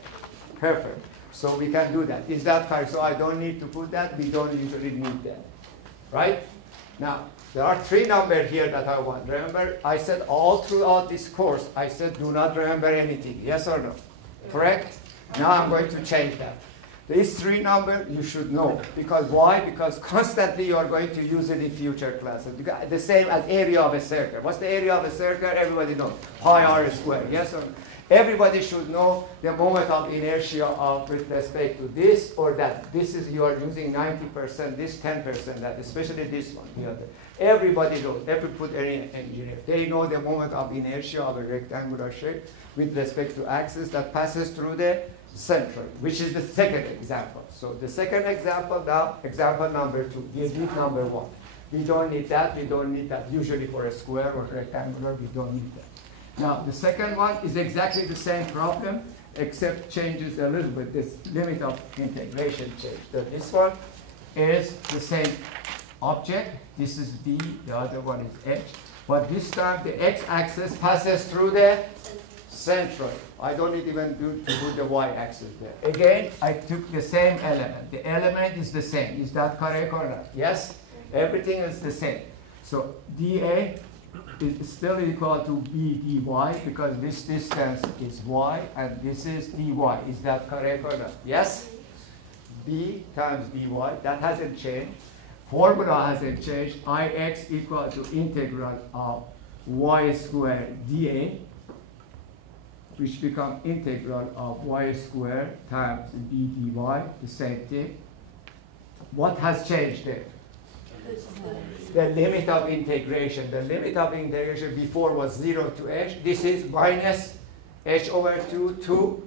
Perfect. So we can do that. Is that correct? So I don't need to put that. We don't usually need that. Right? Now, there are 3 numbers here that I want. Remember, I said all throughout this course, I said do not remember anything. Yes or no? Correct? Now I'm going to change that. These 3 numbers you should know. Because why? Because constantly you are going to use it in future classes. The same as area of a circle. What's the area of a circle? Everybody knows. Pi r squared. Yes or no? Everybody should know the moment of inertia of with respect to this or that. This is, you are using 90%, this 10%, that, especially this one. The other. Everybody knows, every put any engineer. They know the moment of inertia of a rectangular shape with respect to axis that passes through the center, which is the second example. So the second example now, example number 2, we did number 1. We don't need that, we don't need that. Usually for a square or rectangular, we don't need that. Now, the second one is exactly the same problem, except changes a little bit. This limit of integration change. So this one is the same object. This is D, the other one is H. But this time, the x-axis passes through the centroid. I don't need even to put the y-axis there. Again, I took the same element. The element is the same. Is that correct or not? Yes? Everything is the same. So dA is still equal to b dy because this distance is y and this is dy. Is that correct or not? Yes? B times dy, that hasn't changed. Formula hasn't changed. Ix equal to integral of y squared dA, which become integral of y squared times b dy, the same thing. What has changed there? The limit of integration. The limit of integration before was 0 to h. This is minus h over 2 to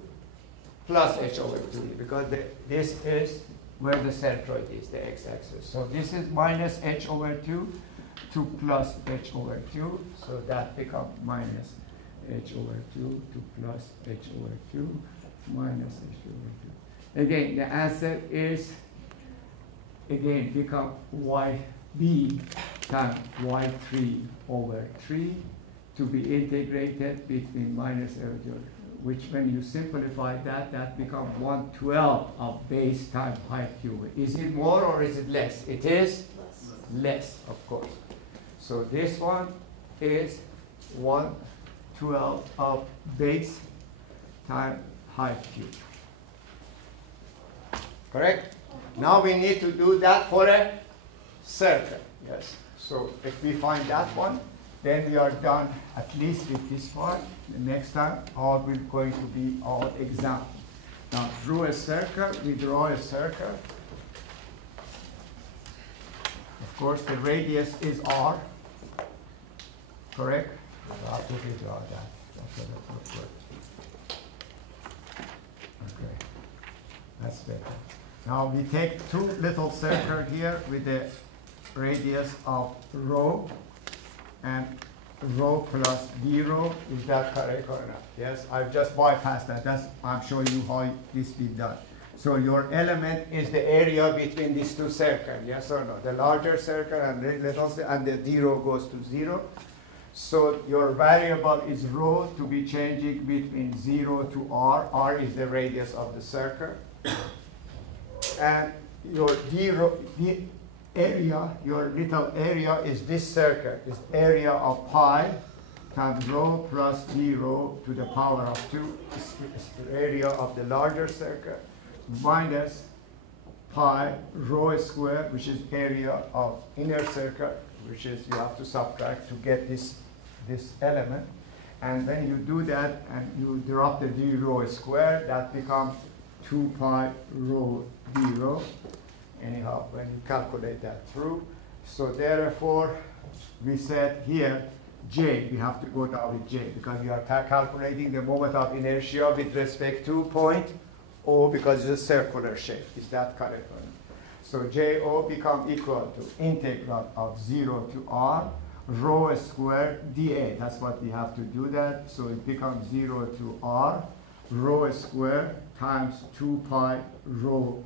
plus h over 2 because this is where the centroid is, the x-axis. So this is minus h over 2 to plus h over 2. So that becomes minus h over 2 to plus h over 2 minus h over 2. Again, the answer is again become YB times Y3 over 3 to be integrated between minus L0, which when you simplify that, that becomes 1/12 of base times height cubed. Is it more or is it less? It is less, of course. So this one is 1/12 of base times height cubed. Correct? Now we need to do that for a circle. Yes. So if we find that one, then we are done at least with this part. The next time, all will going to be all examples. Now, through a circle, we draw a circle. Of course, the radius is R. Correct? I have to redraw that. That's what that looks like. Okay. That's better. Now we take two little circles here with the radius of rho and rho plus d rho. Is that correct or not? Yes, I've just bypassed that. I'm showing you how this be done. So your element is the area between these two circles, yes or no? The larger circle and the little and the d rho goes to 0. So your variable is rho to be changing between 0 to r. R is the radius of the circle. And your d rho, the area, your little area is this circle, is area of pi times rho plus d rho to the power of 2, is the area of the larger circle, minus pi rho squared, which is area of inner circle, which is you have to subtract to get this element. And when you do that and you drop the d rho squared, that becomes 2 pi rho d rho. Anyhow, when you calculate that through. So therefore, we said here, J, we have to go down with J because we are calculating the moment of inertia with respect to point O because it's a circular shape. Is that correct? So JO become equal to integral of 0 to R rho squared dA. That's what we have to do that. So it becomes 0 to R rho squared times 2 pi rho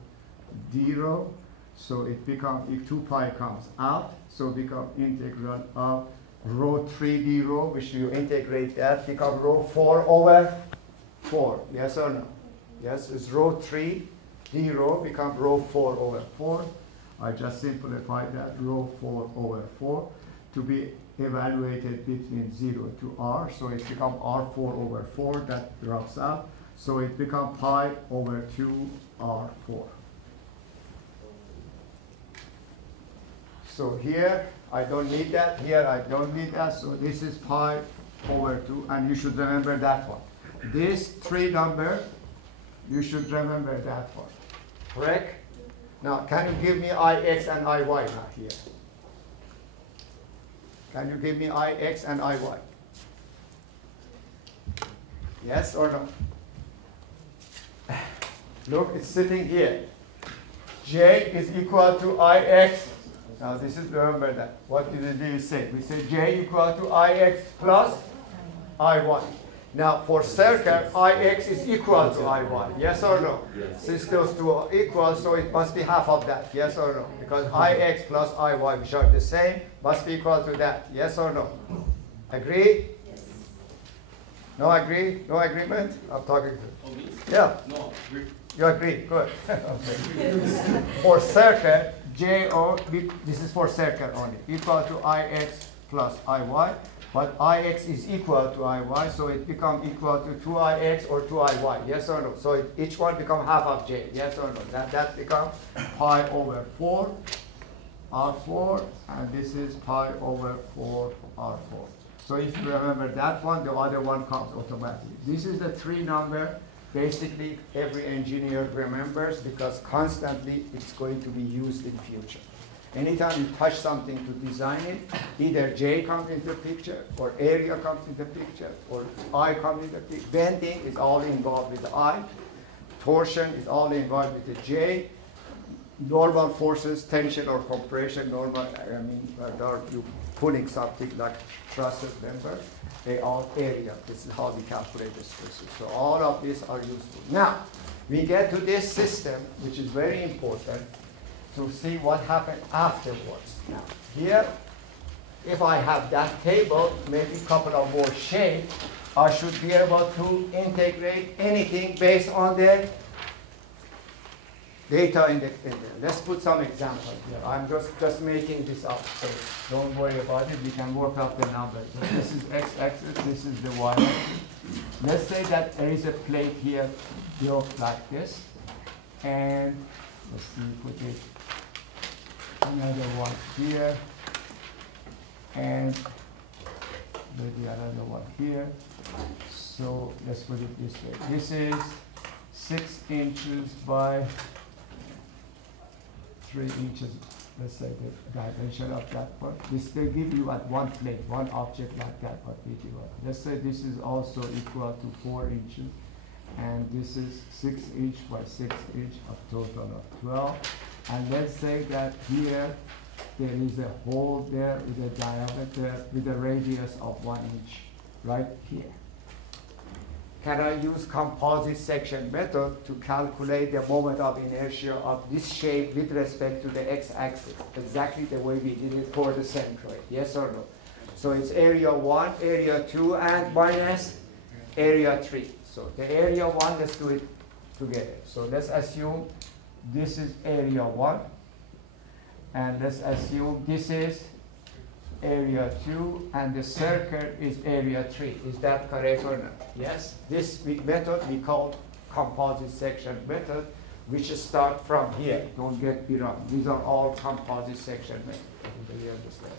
d rho. So it becomes, if 2 pi comes out, so become integral of rho 3 d rho, which you integrate that, become rho 4 over 4. Yes or no? Yes, it's rho 3 d rho become rho 4 over 4. I just simplified that, rho 4 over 4 to be evaluated between 0 to r. So it becomes r4 over 4, that drops out. So it becomes pi over 2 r4. So here, I don't need that. Here, I don't need that. So this is pi over 2, and you should remember that one. This 3 number, you should remember that one. Correct? Now, can you give me Ix and Iy now here? Can you give me Ix and Iy? Yes or no? Look, it's sitting here. J is equal to Ix. Now this is, remember that. What did you say? We say J equal to Ix plus Iy. Now for circle, Ix is equal to Iy. Yes or no? Yes. Since those two are equal, so it must be half of that. Yes or no? Because Ix plus Iy, which are the same, must be equal to that. Yes or no? Agree? Yes. No agree? No agreement? I'm talking to Oh, me? Yeah. No, agree. you agree? Good. Okay. For circle, JO, this is for circle only, equal to Ix plus Iy, but Ix is equal to Iy, so it becomes equal to 2Ix or 2Iy, yes or no? So each one becomes half of J, yes or no? That becomes pi over 4, R4, and this is pi over 4, R4. So if you remember that one, the other one comes automatically. This is the 3 number. Basically, every engineer remembers because constantly it's going to be used in future. Anytime you touch something to design it, either J comes into the picture, or area comes into the picture, or I comes into the picture. Bending is all involved with the I. Torsion is all involved with the J. Normal forces, tension or compression, normal, you pulling something like trusses member. They all area. This is how we calculate the stresses. So all of these are useful. Now, we get to this system, which is very important. to see what happened afterwards. Now, here, if I have that table, maybe a couple of more shapes, I should be able to integrate anything based on the data in the. Let's put some examples here. I'm just making this up, so don't worry about it. We can work out the numbers. So this is x-axis, this is the y-axis. Let's say that there is a plate here built like this, and let's see, put it another one here, and maybe another one here. So let's put it this way. This is 6 inches by 3 inches. Let's say the dimension of that one. This they give you at one plate, one object like that. What we do. Let's say this is also equal to 4 inches, and this is 6 inch by 6 inch, a total of 12. And let's say that here there is a hole there with a diameter, with a radius of 1 inch, right here. Can I use composite section method to calculate the moment of inertia of this shape with respect to the x-axis, exactly the way we did it for the centroid? Yes or no? So it's area 1, area 2, and minus area 3. So the area 1, let's do it together. So let's assume this is area 1, and let's assume this is area 2, and the circle is area 3. Is that correct or not? Yes? This method we call composite section method, which start from here. Don't get me wrong. These are all composite section methods. Everybody understand?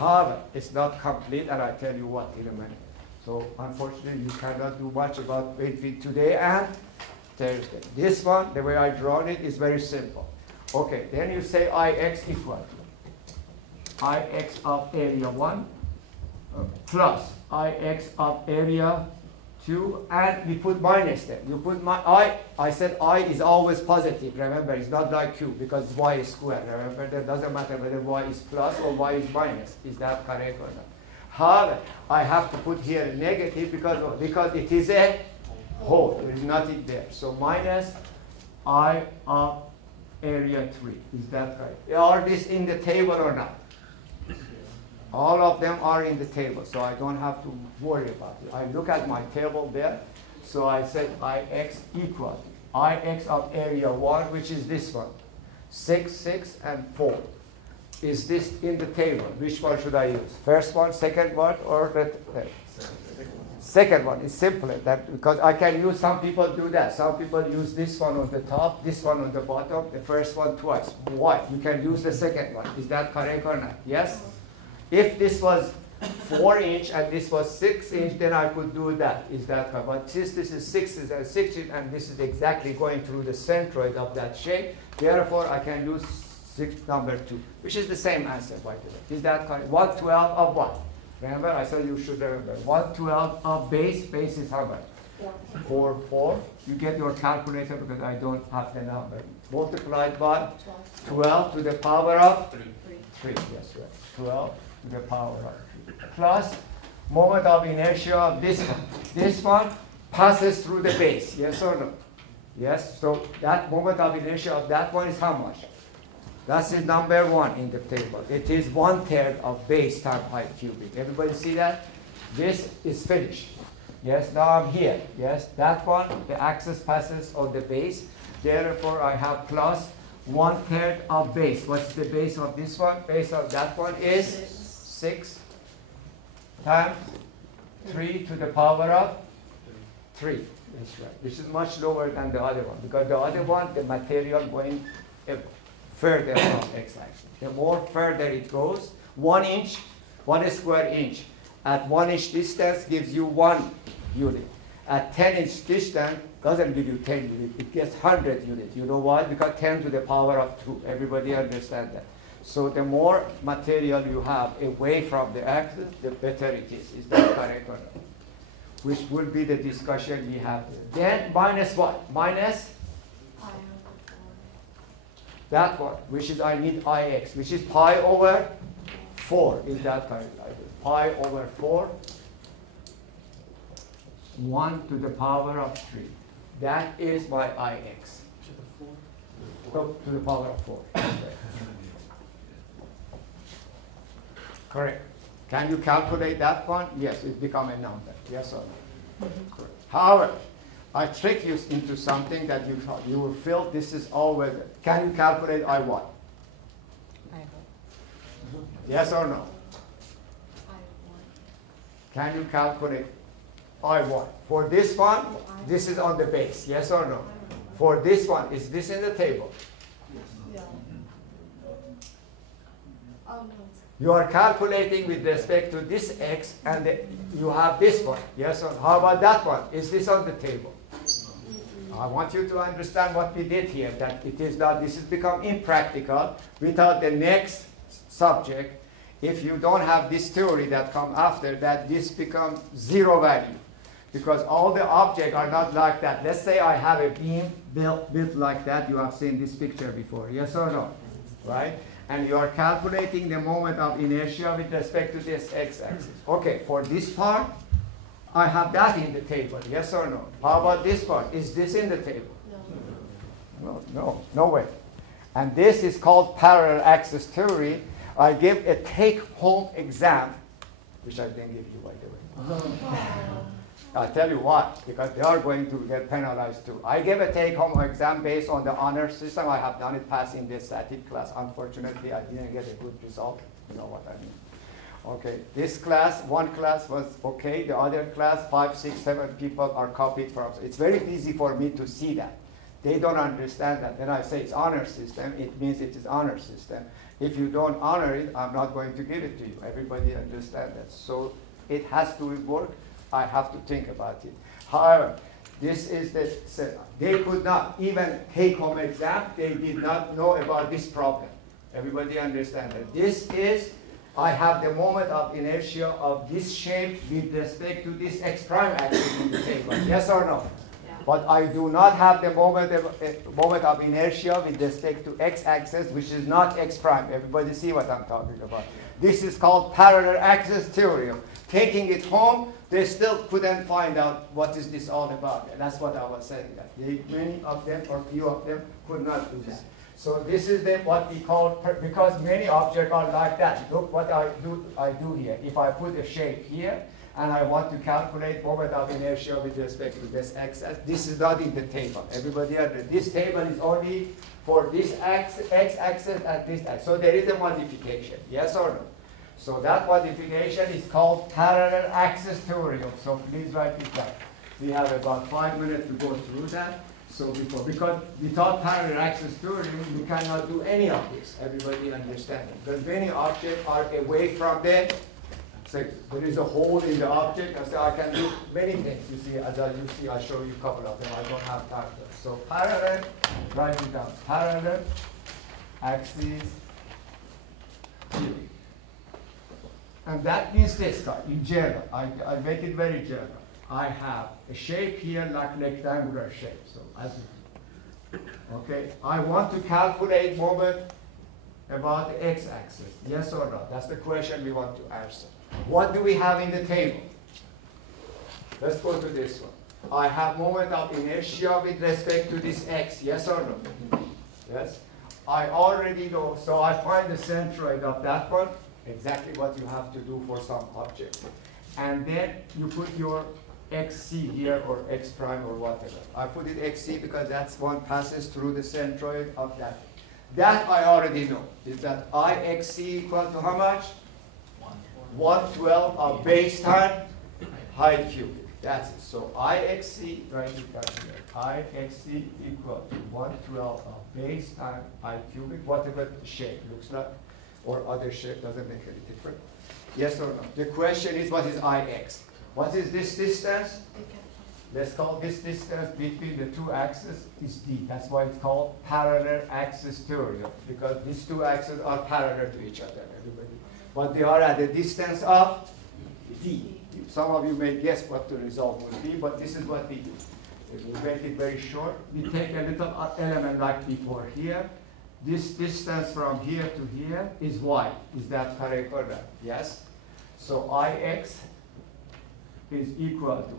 However, it's not complete, and I'll tell you what in a minute. So unfortunately, you cannot do much about between today and Thursday. This one, the way I drawn it, is very simple. Okay, then you say Ix equal to Ix of area 1 plus Ix of area 2, and we put minus there. You put I said I is always positive, remember, it's not like Q, because y is square, remember, that doesn't matter whether y is plus or y is minus. Is that correct or not? However, I have to put here negative because it is a whole, there is nothing there. So minus I of area 3, is that right? Are this in the table or not? All of them are in the table, so I don't have to worry about it. I look at my table there, so I said Ix equal Ix of area 1, which is this one, 6, 6, and 4. Is this in the table? Which one should I use? First one, second one, or the second one? Is simpler, that because I can use, some people do that. Some people use this one on the top, this one on the bottom, the first one twice. Why? You can use the second one. Is that correct or not? Yes? If this was 4 inch and this was 6 inch, then I could do that. Is that correct? But since this is 6 inch and this is exactly going through the centroid of that shape, therefore I can use number 2, which is the same answer, by the way. Is that correct? 1/12 of what? Remember, I said you should remember. 1/12 of base. Base is how much? 4. You get your calculator because I don't have the number. Multiplied by 12 to the power of 3. Yes, right. 12 to the power of 3. Plus moment of inertia of this one. This one passes through the base. Yes or no? Yes. So that moment of inertia of that one is how much? That's the number 1 in the table. It is 1/3 of base times I cubic. Everybody see that? This is finished. Yes, now I'm here. Yes, that one, the axis passes on the base. Therefore, I have plus 1/3 of base. What's the base of this one? Base of that one is 6 times 3 to the power of 3. That's right. Which is much lower than the other one, because the other one, the material going further from x-axis. The more further it goes, 1 inch, 1 square inch at 1 inch distance gives you 1 unit. At 10 inch distance doesn't give you 10 units, it gets 100 units. You know why? Because 10 to the power of 2. Everybody understand that. So the more material you have away from the axis, the better it is. Is that correct or not? Which will be the discussion we have. Then minus what? Minus that one, which is I need Ix, which is pi over 4. Is that correct? Pi over 4, 1 to the power of 3. That is my Ix. to the power of 4. Okay. Correct. Can you calculate that one? Yes, it become a number. Yes or no? Correct. However, I trick you into something that you will feel this is always. Can you calculate I1? Yes or no? Can you calculate I1? For this one, this is on the base. Yes or no? For this one, is this in the table? Yeah. Oh, no. You are calculating with respect to this x, and you have this one. Yes or no? How about that one? Is this on the table? I want you to understand what we did here, that it is not, this has become impractical without the next subject. If you don't have this theory that come after that, this becomes zero value. Because all the objects are not like that. Let's say I have a beam built like that. You have seen this picture before, yes or no? Right? And you are calculating the moment of inertia with respect to this x-axis. Okay, for this part, I have that in the table, yes or no? How about this part? Is this in the table? No way. And this is called parallel axis theory. I give a take-home exam, which I didn't give you, by the way. I'll tell you why, because they are going to get penalized too. I gave a take-home exam based on the honor system. I have done it passing the static class. Unfortunately, I didn't get a good result. You know what I mean? Okay, this class, one class was okay. The other class, 5, 6, 7 people are copied from. It's very easy for me to see that. They don't understand that. When I say it's honor system, it means it is honor system. If you don't honor it, I'm not going to give it to you. Everybody understands that. So it has to work. I have to think about it. However, this is they could not even take home exam. They did not know about this problem. Everybody understand that. This is, I have the moment of inertia of this shape with respect to this x prime axis in the table. Yes or no? Yeah. But I do not have the moment of inertia with respect to x-axis, which is not x prime. Everybody see what I'm talking about? This is called parallel axis theorem. Taking it home, they still couldn't find out what is this all about. And that's what I was saying. That many of them, or few of them, could not do that. So this is what we call, because many objects are like that. Look what I do here. If I put a shape here, and I want to calculate moment of inertia with respect to this x-axis, this is not in the table. Everybody understands. This table is only for this x-axis and this axis. So there is a modification, yes or no? So that modification is called parallel axis theorem. So please write it down. We have about 5 minutes to go through that. So because without parallel axis theorem, you cannot do any of this. Everybody understands it. Because many objects are away from them. So there is a hole in the object, and so I can do many things. You see, I'll show you a couple of them. I don't have time for it. So parallel, write it down. Parallel axis theory. And that means this guy, in general. I make it very general. I have a shape here like rectangular shape. So as okay, I want to calculate moment about the x-axis. Yes or no? That's the question we want to answer. What do we have in the table? Let's go to this one. I have moment of inertia with respect to this x. Yes or no? Yes. I already know. So I find the centroid of that one. Exactly what you have to do for some object. And then you put your xc here, or x prime, or whatever. I put it xc because that's one passes through the centroid of that. That I already know. Is that Ixc equal to how much? 1/12 of base time height cubic. That's it. So Ixc, write it down here. Ixc equal to 1/12 of base time height cubic, whatever the shape looks like, or other shape, doesn't make any difference. Yes or no? The question is, what is Ix? What is this distance? Let's call this distance between the two axes is d. That's why it's called parallel axis theorem, because these two axes are parallel to each other, everybody. But they are at a distance of d. Some of you may guess what the result would be, but this is what we do. We make it very short. We take a little element like before here. This distance from here to here is y. Is that correct or not? Yes? So Ix is equal to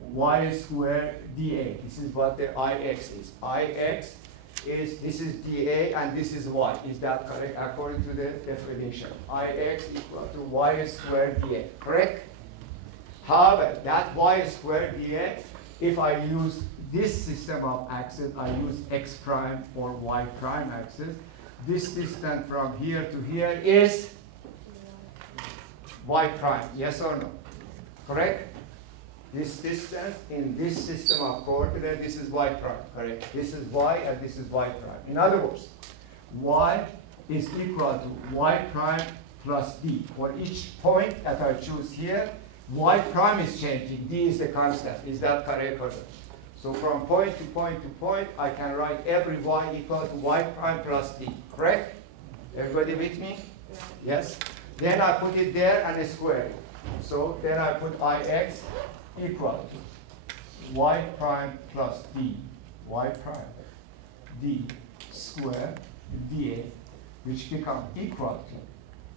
y squared dA. This is what the Ix is. Ix is, this is dA and this is y. Is that correct? According to the definition. Ix equal to y squared dA, correct? However, that y squared dA, if I use this system of axes, I use x prime or y prime axis, this distance from here to here is y prime, yes or no? Correct? This distance in this system of coordinates, this is y prime, correct? This is y and this is y prime. In other words, y is equal to y prime plus d. For each point that I choose here, y prime is changing, d is the constant. Is that correct or not? So from point to point to point, I can write every y equal to y prime plus d, correct? Everybody with me? Yes? Then I put it there and I square it. So then I put Ix equal to y prime plus d, y prime d squared dA, which become equal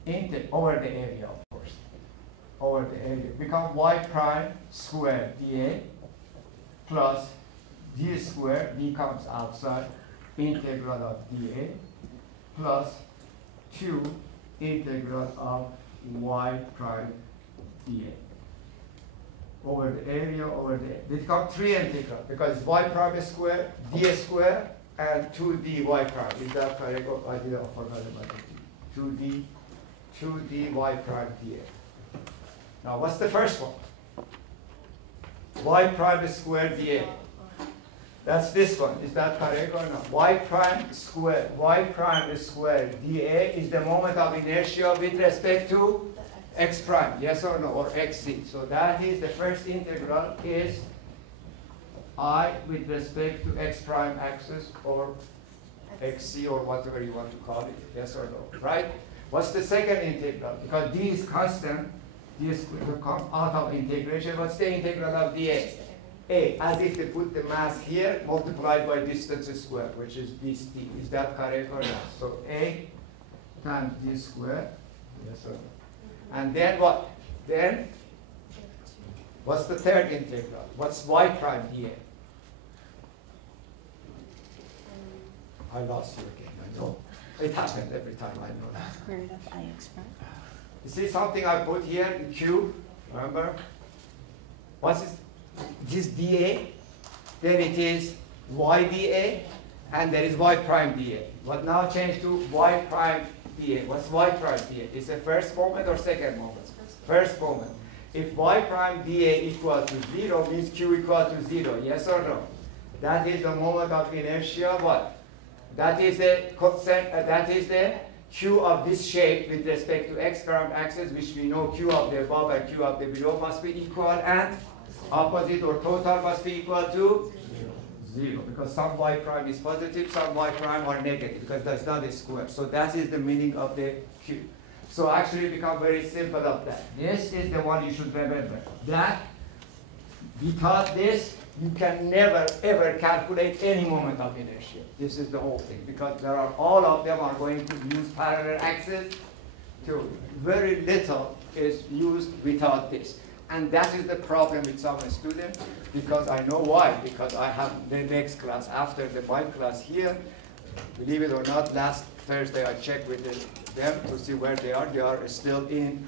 to, over the area, of course, over the area, become y prime squared dA plus d squared, d comes outside, integral of dA plus 2 integral of y prime dA. Over the area, over the, they become 3 integral because y prime square, d square, and 2d y prime. Is that correct? Oh, I did forgot about it. 2d y prime dA. Now, what's the first one? Y prime square dA. That's this one. Is that correct or not? Y prime square dA is the moment of inertia with respect to x prime, yes or no, or xc. So that is the first integral is I with respect to x prime axis or xc or whatever you want to call it, yes or no, right? What's the second integral? Because d is constant, d will come out of integration. What's the integral of dA? A, as if they put the mass here multiplied by distance squared, which is this d. Is that correct or not? So A times d squared, yes or no? And then what? Then, what's the third integral? What's y prime dA? I lost you again, I know. It happens every time, I know that. Square root of Ix prime. You see something I put here in cube, remember? What's this dA? Then it is y dA, and there is y prime dA. But now change to y prime dA. What's y prime dA? Is the first moment or second moment? First moment. If y prime dA equal to 0, means q equal to 0, yes or no? That is the moment of inertia, what? That is the constant, that is the q of this shape with respect to x prime axis, which we know q of the above and q of the below must be equal, and opposite or total must be equal to 0, because some y prime is positive, some y prime are negative, because that's not a square. So that is the meaning of the q. So actually it becomes very simple of that. This is the one you should remember. That, without this, you can never ever calculate any moment of inertia. This is the whole thing, because there are, all of them are going to use parallel axis. To very little is used without this. And that is the problem with some students, because I know why. Because I have the next class after the my class here. Believe it or not, last Thursday I checked with them to see where they are. They are still in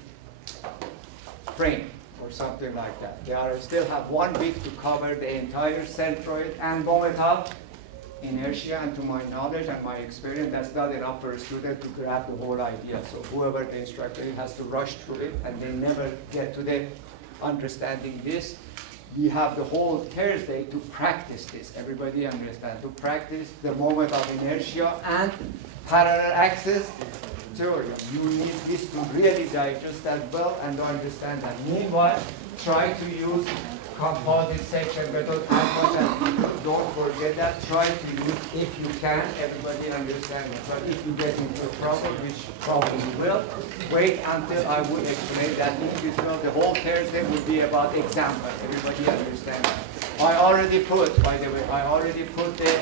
frame or something like that. They are still have 1 week to cover the entire centroid and moment of inertia. And to my knowledge and my experience, that's not enough for a student to grab the whole idea. So whoever the instructor is has to rush through it, and they never get to the understanding this. We have the whole Thursday to practice this. Everybody understand? To practice the moment of inertia and parallel axis theory. You need this to really digest that well and to understand that. Meanwhile, try to use composite section method as much as you can. Don't forget that. Try to use, if you can, everybody understand it. But if you get into a problem, which probably you will, wait until I would explain that. If you know, the whole Thursday would be about example. Everybody understand that. I already put, by the way, I already put the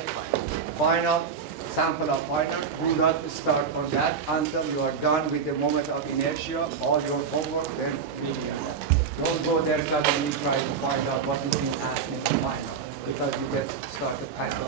final sample of final. Do not start on that until you are done with the moment of inertia, all your homework, then really on that. Don't go there suddenly try to find out what is being asked in the final. because you get started packing.